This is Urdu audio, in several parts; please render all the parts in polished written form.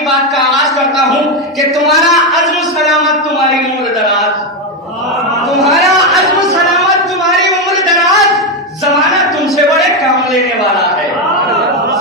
اپنی بات کا آغاز کرتا ہوں کہ تمہارا عزم سلامت تمہاری عمر دراز، تمہارا عزم سلامت تمہاری عمر دراز، زمانہ تم سے بڑے کام لینے والا ہے،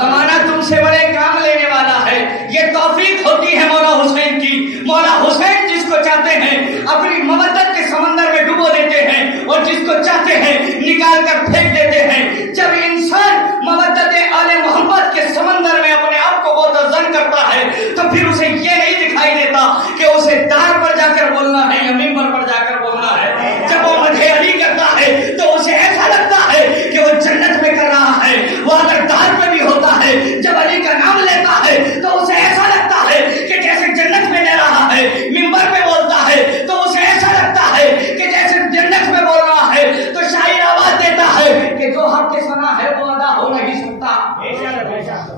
زمانہ تم سے بڑے کام لینے والا ہے۔ یہ توفیق ہوتی ہے مولا حسین کی، مولا حسین جس کو چاہتے ہیں اپنی مودت کے سمندر میں ڈبو دیتے ہیں اور جس کو چاہتے ہیں نکال کر پھینک دیتے ہیں۔ جب انسان مودت آل محمد کے سمندر میں اپنے آپ کو غوطہ کرتا ہے تو پھر اسے یہ نہیں دکھائی دیتا کہ اسے دار پر جا کر بولنا ہے یا منبر پر جا کر بولنا ہے۔ جب وہ مدح علی کرتا ہے تو اسے ایسا لگتا ہے کہ وہ جنت میں کر رہا ہے، وہ اگر دار پہ بھی ہوتا ہے جب علی کا نام لیتا ہے تو اسے ایسا لگتا ہے کہ جیسے جنت میں لے رہا ہے، منبر پہ بولتا ہے تو اسے ایسا لگتا ہے کہ جیسے جنت میں بول رہا ہے۔ تو شاعر آواز دیتا ہے کہ جو حق کے ثنا ہے وہ ادا ہو نہیں سکتا،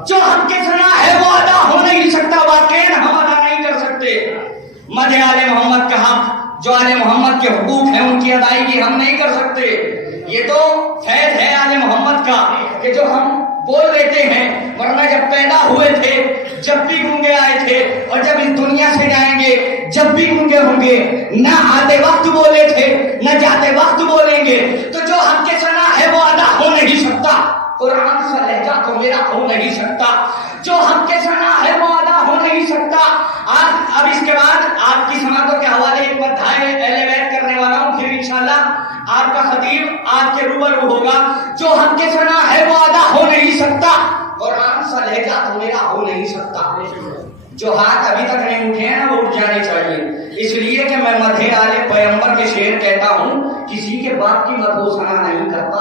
جو حق کے ثنا ہے وہ ادا ہو نہیں سکتا، واقعی ہم ادا نہیں کر سکتے۔ مدح آل محمد کا حق، جو آل محمد کے حقوق ہیں ان کی ادائیگی ہم نہیں کر سکتے۔ یہ تو فیض ہے آل محمد کا کہ جو ہم بول دیتے ہیں، ورنہ جب پیدا ہوئے تھے جب بھی گونگے آئے تھے اور جب اس دنیا سے جائیں گے جب بھی گونگے ہوں گے، نہ آتے وقت بولے تھے نہ جاتے وقت بولیں گے۔ تو جو حق کے ثنا ہے وہ ادا ہو نہیں سکتا، قرآن سا لہجہ تو میرا ہو نہیں سکتا، جو حق کے ثنا ہے وہ ادا ہو نہیں سکتا۔ اب اس کے بعد آپ کی سماعتوں کے حوالے ایک مدحائے اہل بیت کرنے والا ہوں، پھر انشاءاللہ آپ کا خطیب آپ کے روبرو ہوگا۔ جو حق کے ثنا ہے وہ ادا ہو نہیں سکتا، قرآن سا لہجہ تو میرا ہو نہیں سکتا۔ جو ہاتھ ابھی تک نہیں اٹھے ہیں نا وہ اٹھ جانے چاہیے، اس لیے کہ میں مدح آل پیغمبر کے شعر کہتا ہوں، کسی کے باپ کی مدح ثنا نہیں کرتا۔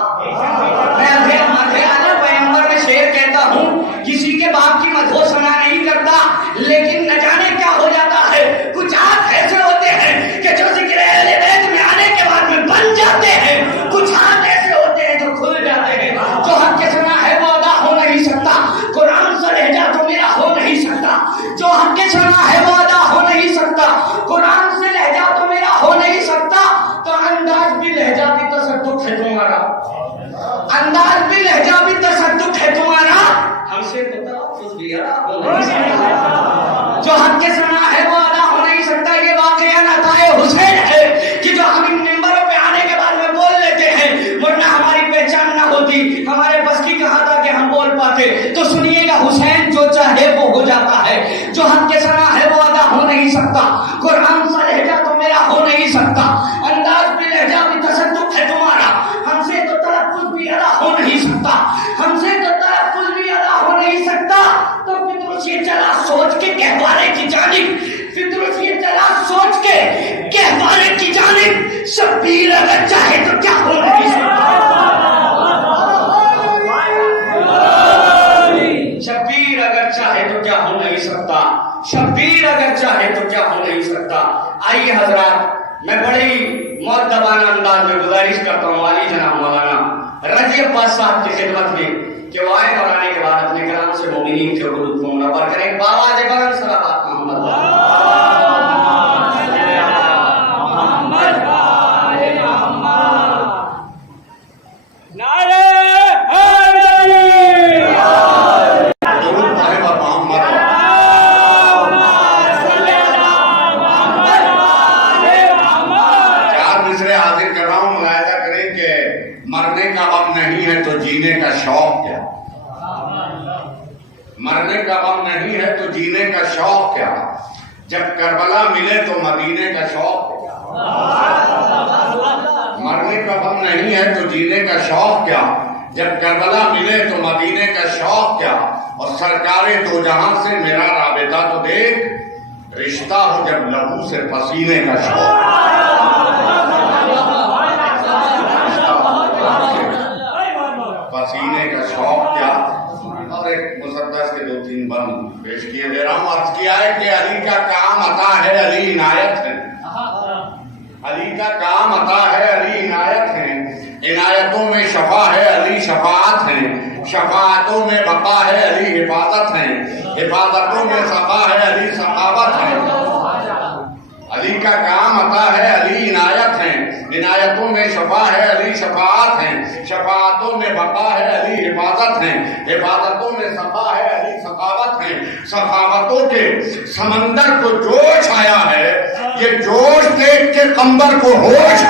میں مدح آل پیغمبر میں شعر کہتا ہوں، کسی کے باپ کی مدح ثنا نہیں کرتا، لیکن نہ جانے کیا ہو جاتا ہے، کچھ ہاتھ ایسے ہوتے ہیں کہ جو ذکر اہل بیت میں آنے کے بعد میں بن جاتے ہیں، کچھ ہاتھ ایسے ہوتے ہیں جو کھل جاتے ہیں۔ جو حق کے ثنا ہے وہ ادا ہو نہیں سکتا، قرآن سا لہجہ تو میرا ہو نہیں سکتا۔ جو حق کے ثنا ہے وہ ادا ہو نہیں سکتا، قرآن سے لہجہ تو میرا ہو نہیں سکتا، تو انداز بھی لہجہ بھی تصدق ہے تمہارا، انداز بھی لہجہ بھی تصدق ہے تمہارا، ہم سے تلفظ بھی ادا ہو نہیں سکتا۔ جو حق کے ثنا ہے وہ ادا ہو نہیں سکتا۔ یہ واقعہ عطائے حسین ہے کہ جو ہم ان ممبروں پہ آنے کے بعد میں بول لیتے ہیں، ورنہ ہماری پہچان نہ ہوتی، ہمارے بس کی کہا تھا کہ ہم بول پاتے۔ تو سنیے گا، حسین جو چاہے وہ ہو جاتا ہے، جو حق کے ثنا ہے وہ ادا ہو نہیں سکتا، قرآن سا لہجہ تو میرا ہو نہیں سکتا، انداز بھی لہجہ بھی تصدق ہے تمہارا، ہم سے تو تلفظ بھی ادا ہو نہیں سکتا، ہم سے تو تلفظ بھی ادا ہو نہیں سکتا۔ تو فطرت یہ چلا سوچ کے گہوارے کی جانب، فطرت یہ چلا سوچ کے گہوارے کی جانب، شبیر اگر چاہے تو کیا ہو نہیں سکتا، شبیر اگر چاہے تو کیا ہو نہیں سکتا، شبیر اگر چاہے تو کیا ہو نہیں سکتا۔ آئیے حضرات، میں بڑی مؤدبانہ انداز میں گزارش کرتا ہوں علی جناب مولانا رضی عباس صاحب کی خدمت میں کہ وہ آئے اور آنے کے بعد اپنے کلام سے مومنین کے حدود کو منور کریں۔ بآواز بلند صلوات محمد جینے کا شوق کیا، مرنے کا غم نہیں ہے تو جینے کا شوق کیا، جب کربلا ملے تو مدینے کا شوق کیا، مرنے کا غم نہیں ہے تو جینے کا شوق کیا، جب کربلا ملے تو مدینے کا شوق کیا، اور سرکار دو جہاں سے میرا رابطہ تو دیکھ، رشتہ ہو جب لہو سے پسینے کا شوق، پسینے کا شوق کیا۔ اور ایک مسدس کے 2-3 بند پیش کیے دے رہا ہوں۔ عرض کیا ہے کہ علی کا کام عطا ہے، علی عنایت ہے، علی کا کام عطا ہے، علی عنایت ہے، عنایتوں میں شفا ہے، علی شفاعت ہے، شفاعتوں میں بقا ہے، علی حفاظت ہے، حفاظتوں میں صفا ہے، علی سخاوت ہے، علی کا کام عطا ہے، علی عنایت ہے، عنایتوں میں شفا ہے علی شفاعت ہیں، شفاعتوں میں بقا ہے علی حفاظت ہیں، حفاظتوں میں صفا ہے علی سخاوت ہیں، سخاوتوں کے سمندر کو جوش آیا ہے، یہ جوش دیکھ کے قمبر کو ہوش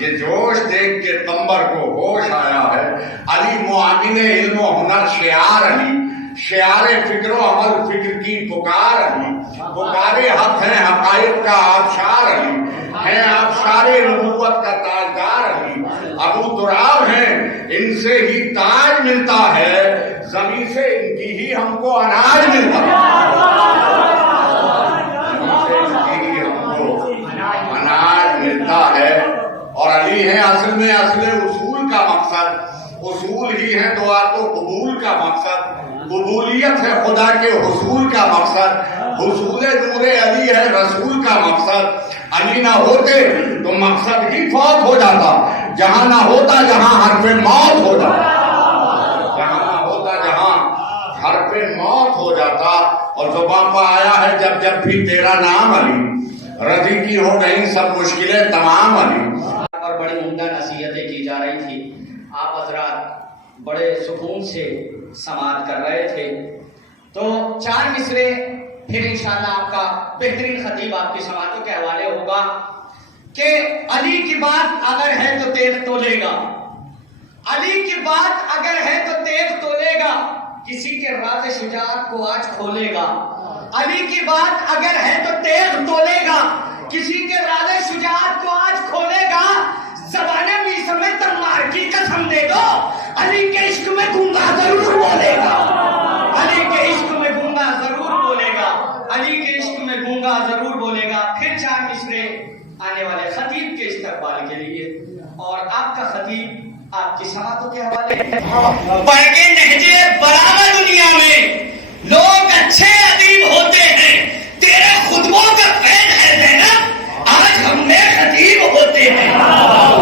یہ جوش دیکھ کے قمبر کو ہوش آیا ہے۔ علی معامل علم و ہنر شعار علی، شعار فکر و عمل فکر کی پکار علی، پکار حق ہے حقائق کا آبشار علی، ہے آبشار نبوت کا تاجدار علی، ابو تراب ہیں ان سے ہی تاج ملتا ہے، زمین سے ان کی ہی ہم کو اناج ملتا ہے، اناج ملتا ہے۔ اور علی ہیں اصل میں اصل اصول کا مقصد، اصول ہی ہے دعا تو قبول کا مقصد، قبولیت ہے خدا کے حصول کا مقصد، حصول نور علی ہے رسول کا مقصد۔ علی نہ ہوتے تو مقصد ہی فوت ہو جاتا، جہاں نہ ہوتا جہاں حرف موت ہو جاتا، جہاں نہ ہوتا جہاں حرف موت ہو جاتا۔ اور زبان پہ آیا ہے جب جب بھی تیرا نام علی، رضی کی ہو گئی سب مشکلیں تمام علی۔ اور بڑی عمدہ نصیحتیں کی جا رہی تھی، آپ حضرات بڑے سکون سے سماعت کر رہے تھے۔ تو چار مصرے پھر انشاءاللہ آپ کا بہترین خطیب آپ کی سماعتوں کے حوالے ہوگا کہ علی کی بات اگر ہے تو تیغ تولے گا، علی کی بات اگر ہے تو تیغ تولے گا، کسی کے راز شجاعت کو آج کھولے گا، علی کی بات اگر ہے تو تیغ تولے گا، کسی کے راز شجاعت کو آج کھولے گا، زبانِ میثم میں تمار کی قسم دے دو، علی کے عشق میں گونگا ضرور بولے گا، علی کے عشق میں گونگا ضرور بولے گا، علی کے عشق میں گونگا ضرور بولے گا۔ پھر چار مصرے آنے والے خطیب کے استقبال کے لیے، اور آپ کا خطیب آپ کی سماعتوں کے حوالے۔ پڑھ کے نہجے برابر دنیا میں لوگ اچھے ادیب ہوتے ہیں، تیرے خطبوں کا فیض ہے زینب، آج ہم میں خطیب ہوتے ہیں،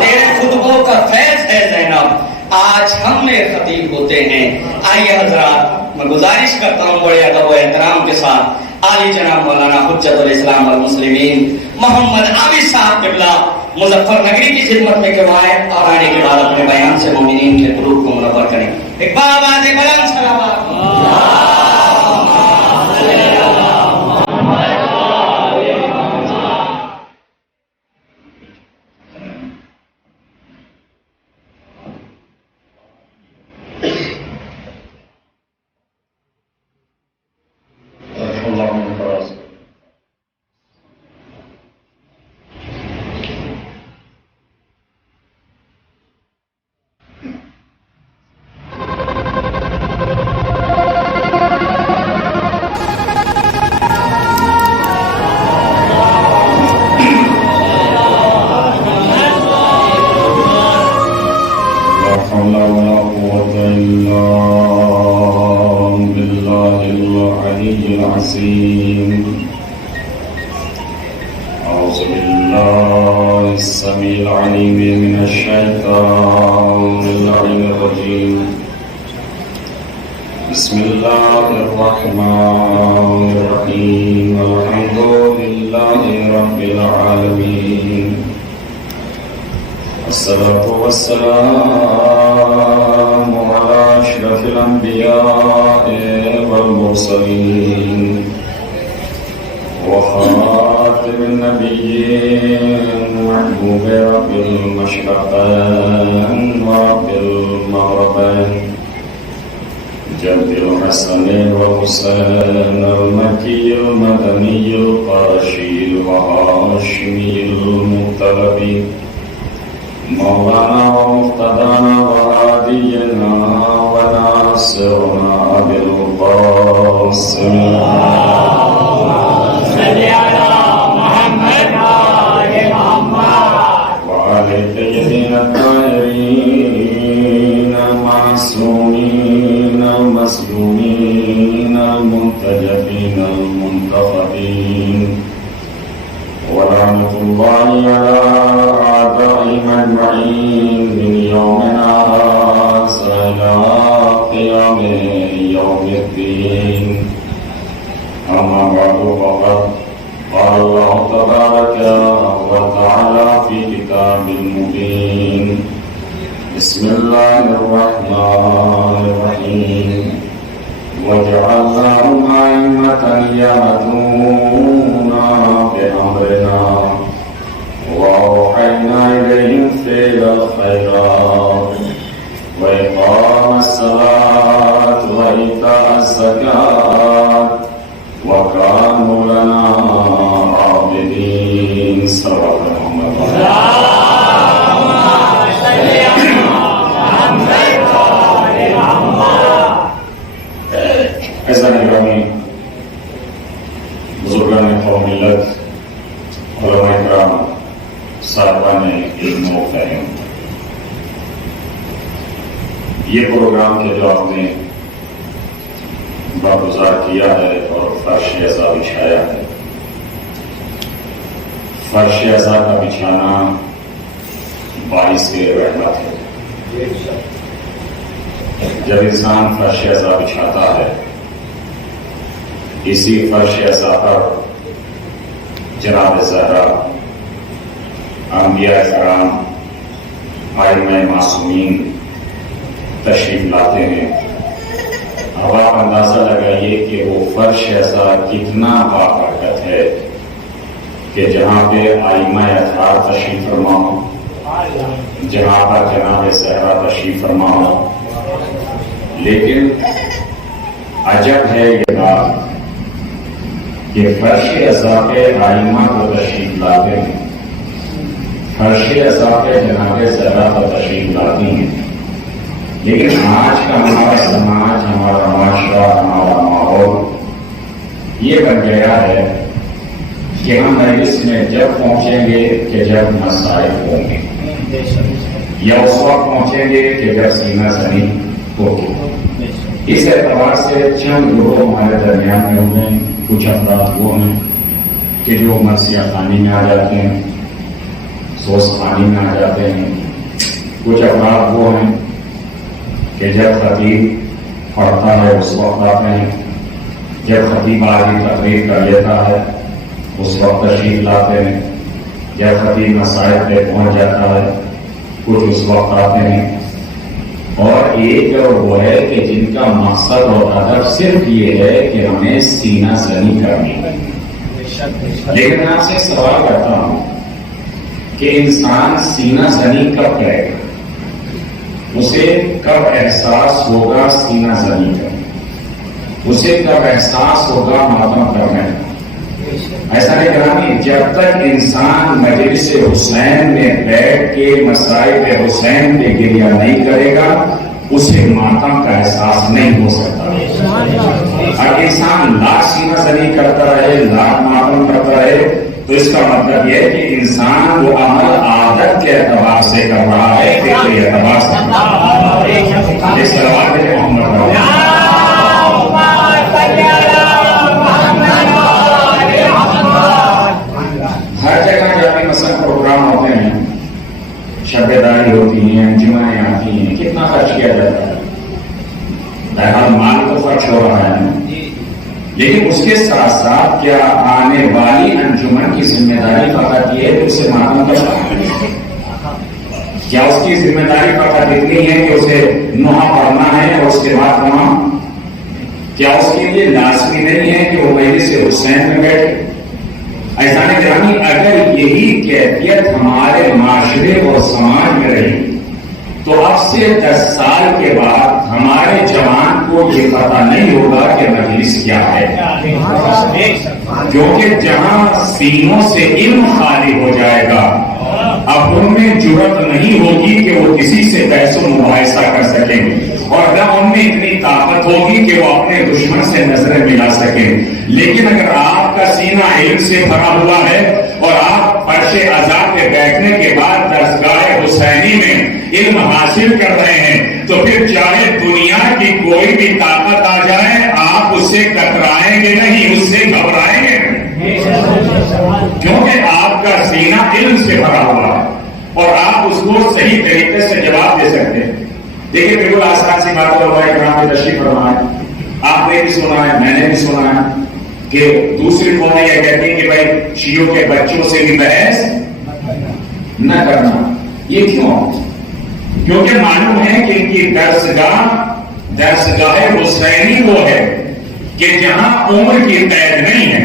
تیرے خطبوں کا فیض ہے زینب، آج ہم میں خطیب ہوتے ہیں۔ آئیے حضرات، میں گزارش کرتا ہوں بڑے ادب و احترام کے ساتھ عالی جناب مولانا حجت الاسلام والمسلمین محمد عابد صاحب قبلہ مظفر نگری کی خدمت میں کروائیں، اور آنے کے بعد اپنے بیان سے مومنین کے قلوب کو منور کریں۔ ایک بار آواز بلند سلامات۔ أعوذ بالله السميع العليم من الشيطان اللعين الرجيم. بسم الله الرحمن الرحيم. الحمد لله رب العالمين. الصلاة والسلام على أشرف الأنبياء والمرسلين وخاتم النبيين محبوب رب المشرقين ورب المغربين جد الحسن والحسين المكي المدني القرشي الهاشمي المطلبي مولانا ومقتدانا وهادينا وناصرنا أبي القاسم صل على محمد وآل محمد وآل الطيبين الطاهرين المعصومين المسلومين المنتجبين المنتخبين ولعنة الله على أعدائهم أجمعين من يومنا أما بعد فقد قال الله تبارك وتعالى في كتاب مبين بسم الله الرحمن الرحيم وجعلناهم أئمة يهدون بأمرنا وأوحينا إليهم فعل الخيرات وإقام الصلاة وإيتاء الزكاة وكانوا لنا عابدين. صلوات محمد. ایسا نگرامی بزرگان قوم ملت، علماء کرام، صاحبان علم و فہم، یہ پروگرام کے جو آپ نے برگزار کیا ہے اور فرش اعضا بچھایا ہے، فرش اعضا کا بچھانا باعث رحمت ہے. جب انسان فرش اعضا بچھاتا ہے، اسی فرش اعضا پر جناب زہرا، انبیاء کرام، ائمہ معصومین تشریف لاتے ہیں. اب آپ اندازہ لگائیے کہ وہ فرش اعضا کتنا بابرکت ہے کہ جہاں پہ ائمہ اطہار تشریف فرما ہو، جہاں پر جناب زہرا تشریف فرما ہو. لیکن عجب ہے یہ بات کہ فرش اعضا پہ ائمہ کو تشریف لاتے ہیں، فرش اعضا پہ جناب زہرا کو تشریف لاتی ہیں، لیکن آج کا ہمارا سماج، ہمارا معاشرہ، ہمارا ماحول یہ بن گیا ہے کہ ہم مجلس میں جب پہنچیں گے کہ جب مسائل ہوں گے، یا اس وقت پہنچیں گے کہ جب سینہ زنی ہوگی. اس اعتبار سے چند لوگ ہمارے درمیان میں ہوں گے. کچھ افراد وہ ہیں کہ جو مرثیہ خانی میں آ جاتے ہیں، سوز خانی میں آ جاتے ہیں. کچھ افراد وہ ہیں کہ جب خطیب پڑھتا ہے اس وقت آتے ہیں، جب خطیب آگے تقریر کر لیتا ہے اس وقت تشریف لاتے ہیں، جب خطیب مسائل پہ پہنچ جاتا ہے کچھ اس وقت آتے ہیں. اور ایک وہ ہے کہ جن کا مقصد اور ہدف صرف یہ ہے کہ ہمیں سینہ زنی کرنی ہے. لیکن میں آپ سے ایک سوال کرتا ہوں کہ انسان سینہ زنی کب کرے گا؟ اسے کب احساس ہوگا سینہ زنی کا؟ اسے کب احساس ہوگا ماتم کرنے کا؟ ایسا نہیں کرانی. جب تک انسان مجلس حسین میں بیٹھ کے مسائل حسین پہ گریہ نہیں کرے گا اسے ماتم کا احساس نہیں ہو سکتا. اگر انسان لاکھ سینہ زنی کرتا رہے، لاکھ ماتم کرتا رہے، تو اس کا مطلب یہ ہے کہ انسان وہ عمل عادت کے اعتبار سے کر رہا ہے، فکر کے اعتبار سے. اس سوال میں محمد ہر جگہ جب بھی مثلا پروگرام ہوتے ہیں، شب داری ہوتی ہیں، انجمنیں آتی ہیں، کتنا خرچ کیا جاتا ہے؟ بہرحال مال تو خرچ ہو رہا ہے، لیکن اس کے ساتھ ساتھ کیا آنے والی انجمن کی ذمہ داری فقط یہ ہے کہ اسے ماتم کرنا ہے؟ کیا اس کی ذمہ داری فقط اتنی ہے کہ اسے نوحہ پڑھنا ہے اور اس کے بعد وہاں؟ کیا اس کے لیے لازمی نہیں ہے کہ وہ مجلس حسین میں بیٹھے؟ ایسا نہیں گرامی، اگر یہی کیفیت ہمارے معاشرے اور سماج میں رہی تو اب سے 10 سال کے بعد ہمارے جوان کو یہ پتہ نہیں ہوگا کہ مجلس کیا ہے. کیونکہ جہاں سینوں سے علم خالی ہو جائے گا اب ان میں جرأت نہیں ہوگی کہ وہ کسی سے بحث و مباحثہ کر سکیں، اور نہ ان میں اتنی طاقت ہوگی کہ وہ اپنے دشمن سے نظریں ملا سکیں. لیکن اگر آپ کا سینہ علم سے بھرا ہوا ہے اور آپ فرش اعضا پہ بیٹھنے کے بعد درسگاہ حسینی میں علم حاصل کر رہے ہیں تو پھر چاہے دنیا کی کوئی بھی طاقت آ جائے آپ اس سے کترائیں گے نہیں، اس سے گھبرائیں گے، کیونکہ آپ کا سینہ علم سے بھرا ہوا ہے اور آپ اس کو صحیح طریقے سے جواب دے سکتے ہیں. دیکھیے بالکل آسان سی بات ہے، تشریف فرمائے، آپ نے بھی سنا ہے، میں نے بھی سنا ہے کہ دوسری قومیں یہ کہتی ہیں کہ بھائی شیعوں کے بچوں سے بھی بحث نہ کرنا. یہ کیوں؟ کیونکہ معلوم ہے کہ ان کی درسگاہ حسینی وہ ہے کہ جہاں عمر کی قید نہیں ہے.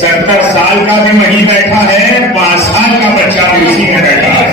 70 سال کا بھی وہیں بیٹھا ہے, 5 سال کا بچہ بھی اسی میں بیٹھا ہے.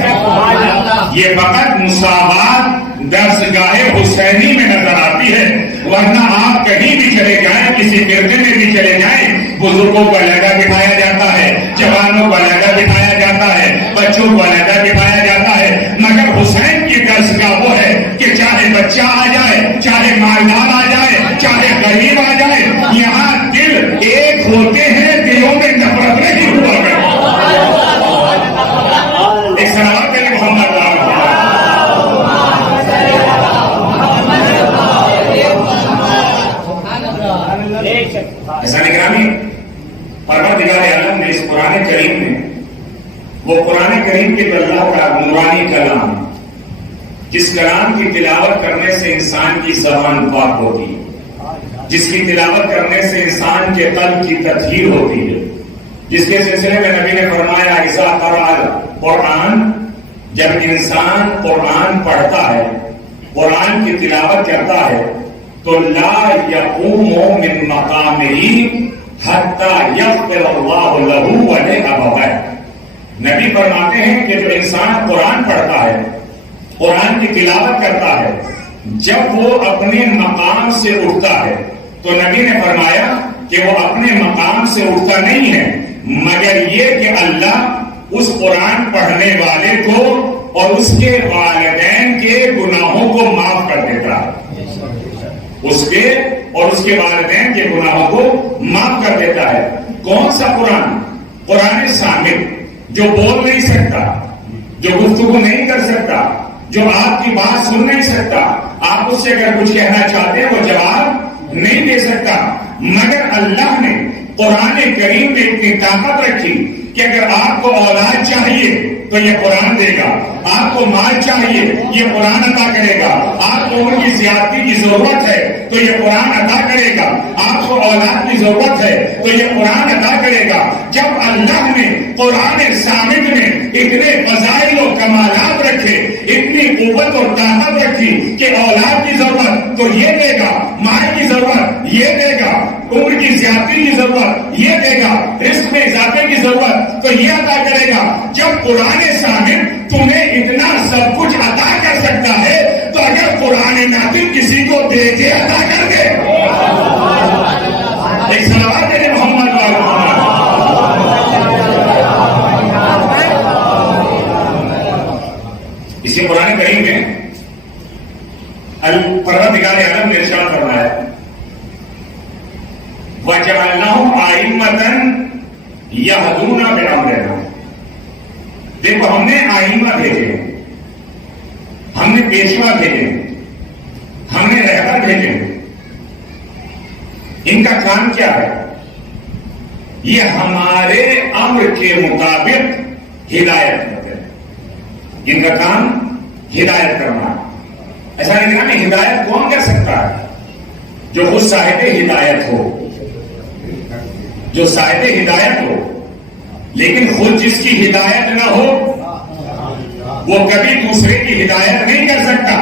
یہ فقط مساوات درسگاہ حسینی میں نظر آتی ہے, ورنہ آپ کہیں بھی چلے جائیں, کسی گردے میں بھی چلے جائیں, بزرگوں کو علیحدہ بٹھایا جاتا ہے, جوانوں کو علیحدہ بٹھایا جاتا ہے, بچوں کو علیحدہ بٹھایا جاتا ہے. مگر حسین کی درسگاہ وہ ہے کہ چاہے بچہ آ جائے, چاہے مالدار آ جائے, چاہے غریب آ جائے, یہاں دل ایک ہوتے ہیں, دلوں میں نفرت نہیں ہوا کرتی. ایک سلام کریں محمد ایسا نگرانی پروردگار عالم نے اس قرآن کریم میں, وہ قرآن کریم کے اللہ کا نورانی کلام, جس کلام کی تلاوت کرنے سے انسان کی زبان پاک ہوتی ہے, جس کی تلاوت کرنے سے انسان کے قلب کی تطہیر ہوتی ہے, جس کے سلسلے میں نبی نے فرمایا اذا قرأ القرآن, جب انسان قرآن پڑھتا ہے, قرآن کی تلاوت کرتا ہے, تو لا یقوم من مقامہ حتی یغفر اللہ لہ ولأبویہ. نبی فرماتے ہیں کہ جو انسان قرآن پڑھتا ہے, قرآن کی تلاوت کرتا ہے, جب وہ اپنے مقام سے اٹھتا ہے, تو نبی نے فرمایا کہ وہ اپنے مقام سے اٹھتا نہیں ہے مگر یہ کہ اللہ اس قرآن پڑھنے والے کو اور اس کے والدین کے گناہوں کو معاف کر دیتا ہے. اس کے اور اس کے والدین کے گناہوں کو معاف کر دیتا ہے. کون سا قرآن؟ قرآن صامت, جو بول نہیں سکتا, جو گفتگو نہیں کر سکتا, جو آپ کی بات سن نہیں سکتا, آپ اس سے اگر کچھ کہنا چاہتے ہیں وہ جواب نہیں دے سکتا. مگر اللہ نے قرآن کریم میں اتنی طاقت رکھی کہ اگر آپ کو اولاد چاہیے تو یہ قرآن دے گا, آپ کو مال چاہیے یہ قرآن عطا کرے گا, آپ کو عمر کی زیادتی کی ضرورت ہے تو یہ قرآن عطا کرے گا, آپ کو اولاد کی ضرورت ہے تو یہ قرآن عطا کرے گا. جب اللہ نے قرآن صامت میں اتنے فضائل و کمالات رکھے, اتنی قوت اور طاقت رکھی کہ اولاد کی ضرورت تو یہ دے گا, مال کی ضرورت یہ دے گا, عمر کی زیادتی کی ضرورت یہ دے گا, رزق میں اضافے کی ضرورت تو یہ عطا کرے گا. جب قرآن صامت تمہیں اتنا سب کچھ عطا کر سکتا ہے تو اگر قرآن ناطق کسی کو دے دے عطا کر دے. ایک صلوات دے محمد اسی قرآن کریم میں پروردگار عالم نے ارشاد فرمایا وَجَعَلْنَاهُمْ أَئِمَّةً يَهْدُونَ بِأَمْرِنَا. دیکھو ہم نے آئمہ بھیجے, ہم نے پیشوا بھیجے, ہم نے رہبر بھیجے. ان کا کام کیا ہے؟ یہ ہمارے امر کے مطابق ہدایت کرتے ہیں. ان کا کام ہدایت کرنا. ایسا نہیں کہنا کہ ہدایت کون کر سکتا ہے؟ جو خود صاحب ہدایت ہو, جو صاحب ہدایت ہو, لیکن خود جس کی ہدایت نہ ہو وہ کبھی دوسرے کی ہدایت نہیں کر سکتا.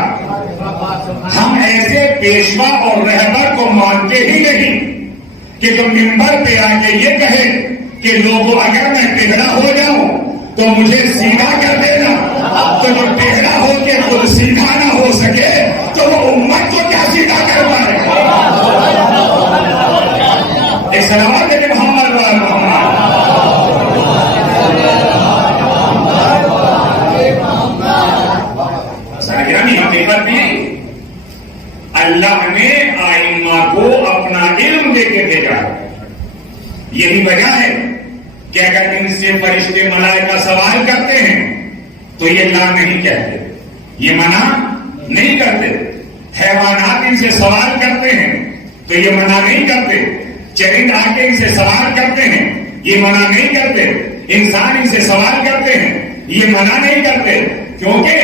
ہم ایسے پیشوا اور رہبر کو مانتے ہی نہیں کہ جو منبر پہ آ کے یہ کہے کہ لوگوں اگر میں ٹیڑھا ہو جاؤں تو مجھے سیدھا کر دینا, تو جو ٹیڑھا ہو کے خود سیدھا نہ ہو سکے تو وہ امت کو کیا سیدھا کر پائے. ایک سلامت ہے محمد حقیقت میں اللہ نے آئمہ کو اپنا علم دے کے بھیجا ہے. یہی وجہ ہے کہ اگر ان سے فرشتے ملائکہ سوال کرتے ہیں تو یہ لا نہیں کہتے, یہ منع نہیں کرتے. حیوانات ان سے سوال کرتے ہیں تو یہ منع نہیں کرتے. چرند آ کے ان سے سوال کرتے ہیں یہ منع نہیں کرتے. انسان ان سے سوال کرتے ہیں یہ منع نہیں کرتے, کیونکہ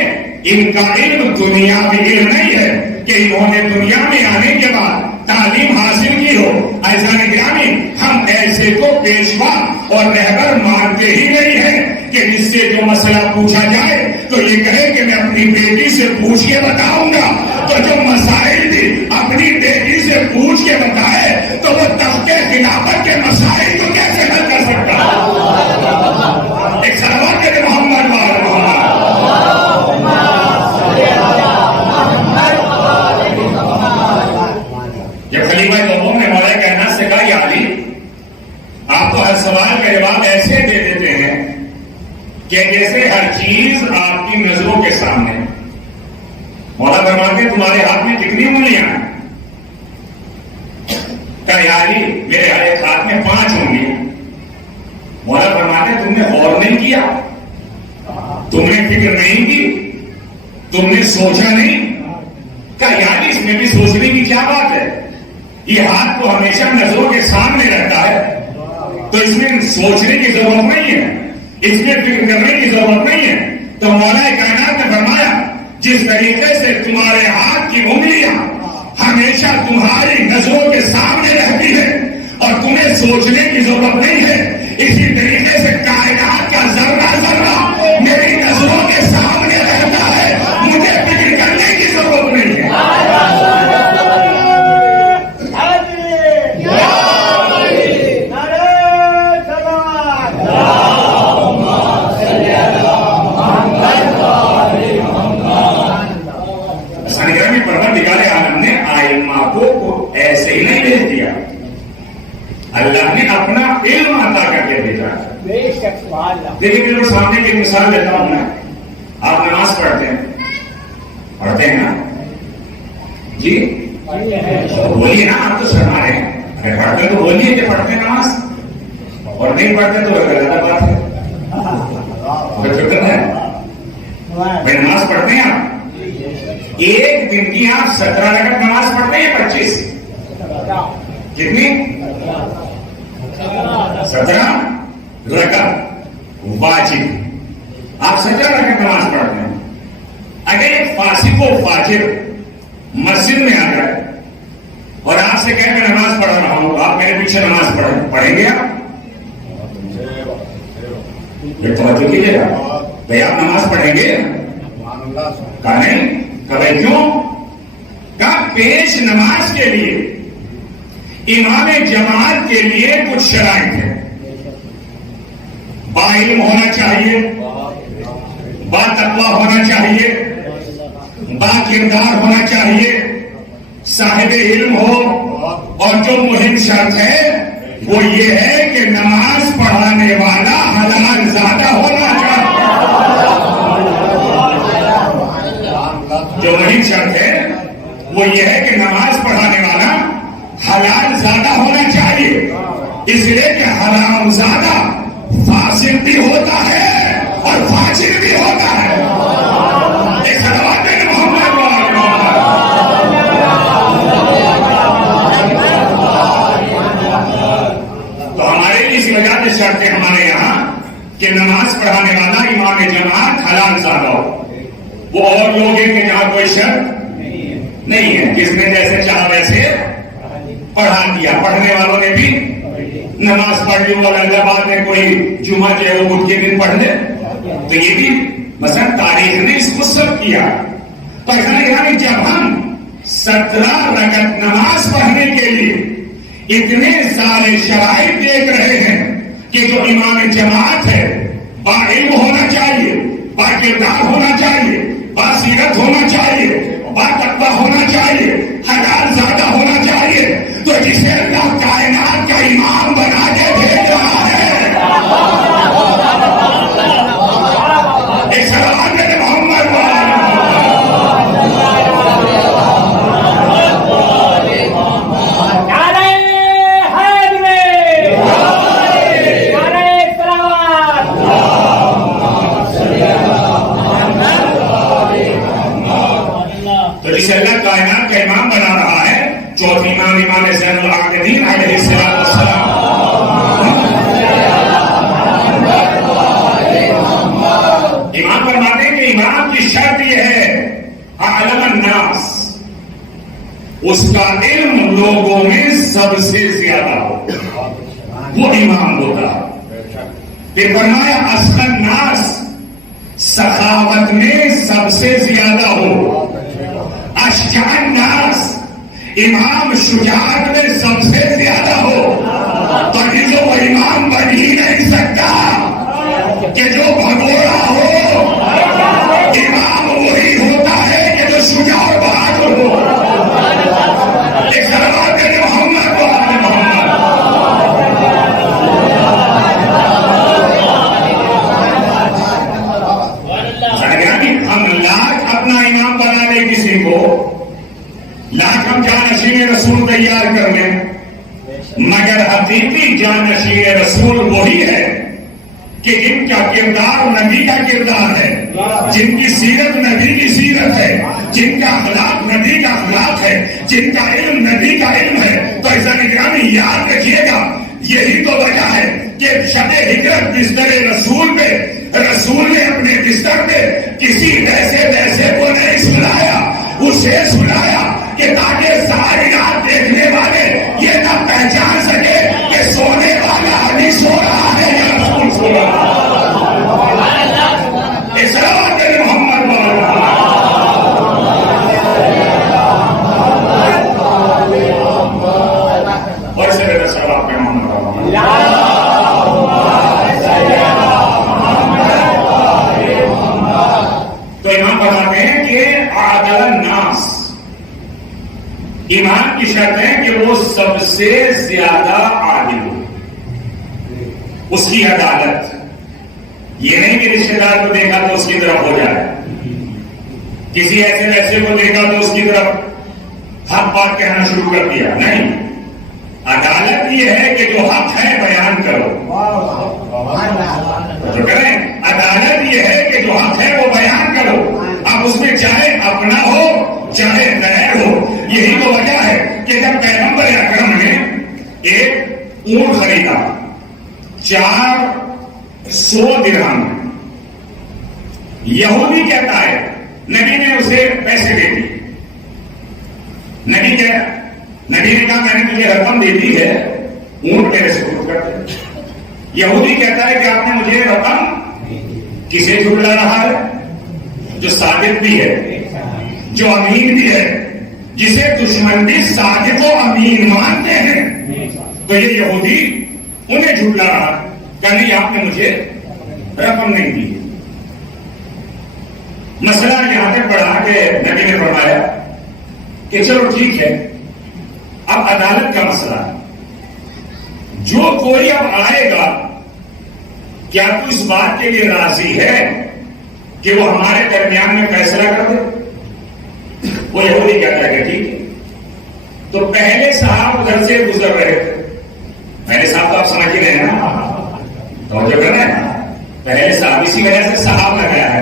ان کا علم دنیاوی علم نہیں ہے کہ انہوں نے دنیا میں آنے کے بعد تعلیم حاصل کی ہو. عزیزان گرامی، ہم ایسے کو پیشوا اور رہبر مانتے ہی نہیں ہیں کہ جس سے جو مسئلہ پوچھا جائے تو یہ کہے کہ میں اپنی بیٹی سے پوچھ کے بتاؤں گا. تو جو مسائل بھی اپنی بیٹی سے پوچھ کے بتائے تو وہ تخت خلافت کے مسائل کو کیسے حل کر سکتا ہے؟ ایک صلوات کے محمد وعلی محمد. جب خلیفہ دوم نے مولا کائنات سے کہا یا علی، آپ تو ہر سوال کا جواب ایسے دے دیتے ہیں کہ جیسے ہر چیز آپ کی نظروں کے سامنے. مولا فرماتے تمہارے ہاتھ میں کتنی انگلیاں ہیں؟ کہا یا علی میرے ایک ہاتھ میں 5 انگلیاں. مولا فرماتے تم نے غور نہیں کیا، تم نے فکر نہیں کی، تم نے سوچا نہیں. کہا یا علی اس میں بھی سوچنے کی کیا بات ہے؟ یہ ہاتھ تو ہمیشہ نظروں کے سامنے رہتا ہے، تو اس میں سوچنے کی ضرورت نہیں ہے، اس میں فکر کرنے کی ضرورت نہیں ہے. تو مولا کائنات نے فرمایا جس طریقے سے تمہارے ہاتھ کی انگلیاں ہمیشہ تمہاری نظروں کے سامنے رہتی ہے اور تمہیں سوچنے کی ضرورت نہیں ہے، اسی طریقے سے کائنات کا ذرہ ذرہ میری نظروں کے سامنے رہتا ہے، مجھے فکر کرنے کی ضرورت نہیں ہے. ایسے ہی نہیں بھیج دیا، اللہ نے اپنا علم عطا کر کے بھیجا. دیکھیے میرے سامنے کی مثال دیتا ہوں میں. آپ نماز پڑھتے ہیں نا جی؟ بولیے نا، آپ تو شرما رہے ہیں. اگر پڑھتے تو بولیے کہ پڑھتے ہیں نماز، اور نہیں پڑھتے تو غلط بات ہے. فکر ہے بھائی نماز پڑھتے ہیں آپ، ایک دن کی آپ 17 رکعت نماز پڑھتے ہیں 25 کتنی؟ 17 رکعت واجب آپ 17 رکعت نماز پڑھتے ہیں. اگر ایک فاسق و فاجر مسجد میں آ جائے اور آپ سے کہہ میں نماز پڑھ رہا ہوں، آپ میرے پیچھے نماز پڑھیں گے؟ آپ یہ توجہ کیجیے گا بھائی، آپ نماز پڑھیں گے؟ کہا نہیں. کبھی کیوں؟ کہا پیش نماز کے لیے امام جماعت کے لیے کچھ شرائط ہے. با علم ہونا چاہیے، با تقویٰ ہونا چاہیے، با کردار ہونا چاہیے، صاحب علم ہو، اور جو مہم شرط ہے وہ یہ ہے کہ نماز پڑھانے والا حلال زادہ ہونا چاہیے. جو مہم شرط ہے وہ یہ ہے کہ نماز پڑھانے والا حلال زادہ ہونا چاہیے، اس لیے کہ حرام زادہ فاسق بھی ہوتا ہے اور فاجر بھی ہوتا ہے. ایک صلوات ہے محمد وعلی محمد. تو ہمارے اس وجہ سے شرط ہے ہمارے یہاں کہ نماز پڑھانے والا امام جماعت حلال زادہ ہو. وہ اور لوگ ہیں کہ جہاں کوئی شرط نہیں ہے، جس نے جیسے چاہا ویسے پڑھا دیا. پڑھنے والوں نے بھی نماز پڑھ لی اور اللہ بعد میں کوئی جمعہ جو ہے وہ بدھ کے دن پڑھ لے، تو یہ بھی مثلا تاریخ نے اس کو سب کیا. تو ایسا جب ہم 17 رکعت نماز پڑھنے کے لیے اتنے سارے شرائط دیکھ رہے ہیں کہ جو امام جماعت ہے با علم ہونا چاہیے، با کردار ہونا چاہیے، با سیرت ہونا چاہیے، با تقویٰ ہونا چاہیے، حلال زادہ ہونا چاہیے، تو جسے اللہ کائنات کا امام بنا کے بھیج رہا ہے، ایک سلام میرے محمد اللہ کائنات کا امام بنا رہا ہے. چوتھی امام امام زین العابدین علیہ السلام. امام فرماتے ہیں کہ امام کی شرط یہ ہے اعلم الناس، اس کا علم لوگوں سب سے زیادہ ہو، وہ امام ہوتا ہے۔ پھر فرمایا اصغر الناس، سخاوت میں سب سے زیادہ ہو، اشجع الناس، امام شجاعت میں سب سے زیادہ ہو۔ تو وہ امام بن ہی نہیں سکتا کہ جو بھگوڑا ہو، امام وہی ہوتا ہے کہ جو شجاع اور بہادر ہو۔ ایک صلوات دے محمد کو آل محمد۔ ہم لاکھ اپنا امام بنا لیں کسی کو، لاکھ ہم جانشین رسول تیار کر لیں، مگر حقیقی جانشین رسول وہی ہے کہ جن کا کردار نبی کا کردار ہے، جن کی سیرت نبی کی سیرت ہے، جن کا اخلاق نبی کا اخلاق ہے، جن کا علم نبی کا علم ہے۔ تو ایسا نگرانی یاد رکھیے گا، یہی تو وجہ ہے کہ شب ہجرت بستر رسول پہ رسول نے اپنے بستر پہ کسی ویسے کو نہیں سنایا، اسے سنایا کہ تاکہ ساری رات دیکھنے والے یہ نہ پہچان سکے کہ سونے والا ابھی سو رہا ہے یا رسول سو رہا ہے۔ اس صلوات محمد اور سے میرا سوال پہ محمد تو امام بتاتے ہیں کہ عادل الناس، امام کی شرط ہے کہ وہ سب سے زیادہ عادل ہو، اس کی عدالت یہ نہیں کہ رشتے دار کو دیکھا تو اس کی طرف ہو جائے، کسی ایسے کو دیکھا تو اس کی طرف حق بات کہنا شروع کر دیا، نہیں۔ عدالت یہ ہے کہ جو حق ہے بیان کرو، جو کریں عدالت یہ ہے کہ جو حق ہے وہ بیان کرو، اب اس میں چاہے اپنا ہو چاہے غیر ہو۔ یہی تو وجہ ہے کہ جب پیغمبر اکرم نے ایک اونٹ خریدا 400 درہم، یہودی کہتا ہے، نبی نے اسے پیسے دے دی، نبی نے کہا میں نے تجھے رقم دے دی ہے، اونٹ میرے سپرد کر دے۔ یہودی کہتا ہے کہ آپ نے مجھے رقم کسے جھٹلا رہا ہے؟ جو صادق بھی ہے، جو امین بھی ہے، جسے دشمن بھی صادق و امین مانتے ہیں، تو یہ یہودی انہیں جھٹلا رہا کہ نہیں آپ نے مجھے رقم نہیں دی۔ مسئلہ یہاں تک بڑھا کہ نبی نے فرمایا کہ چلو ٹھیک ہے، اب عدالت کا مسئلہ ہے، جو کوئی اب آئے گا کیا تو اس بات کے لیے راضی ہے کہ وہ ہمارے درمیان میں فیصلہ کر دے؟ وہ یہودی کہتا ہے کہ ٹھیک ہے۔ تو پہلے صاحب ادھر سے گزر رہے تھے، پہلے صاحب تو آپ سمجھ ہی رہے ہیں نا، توجہ کر رہے ہیں، پہلے صاحب اسی وجہ سے صاحب لگایا ہے،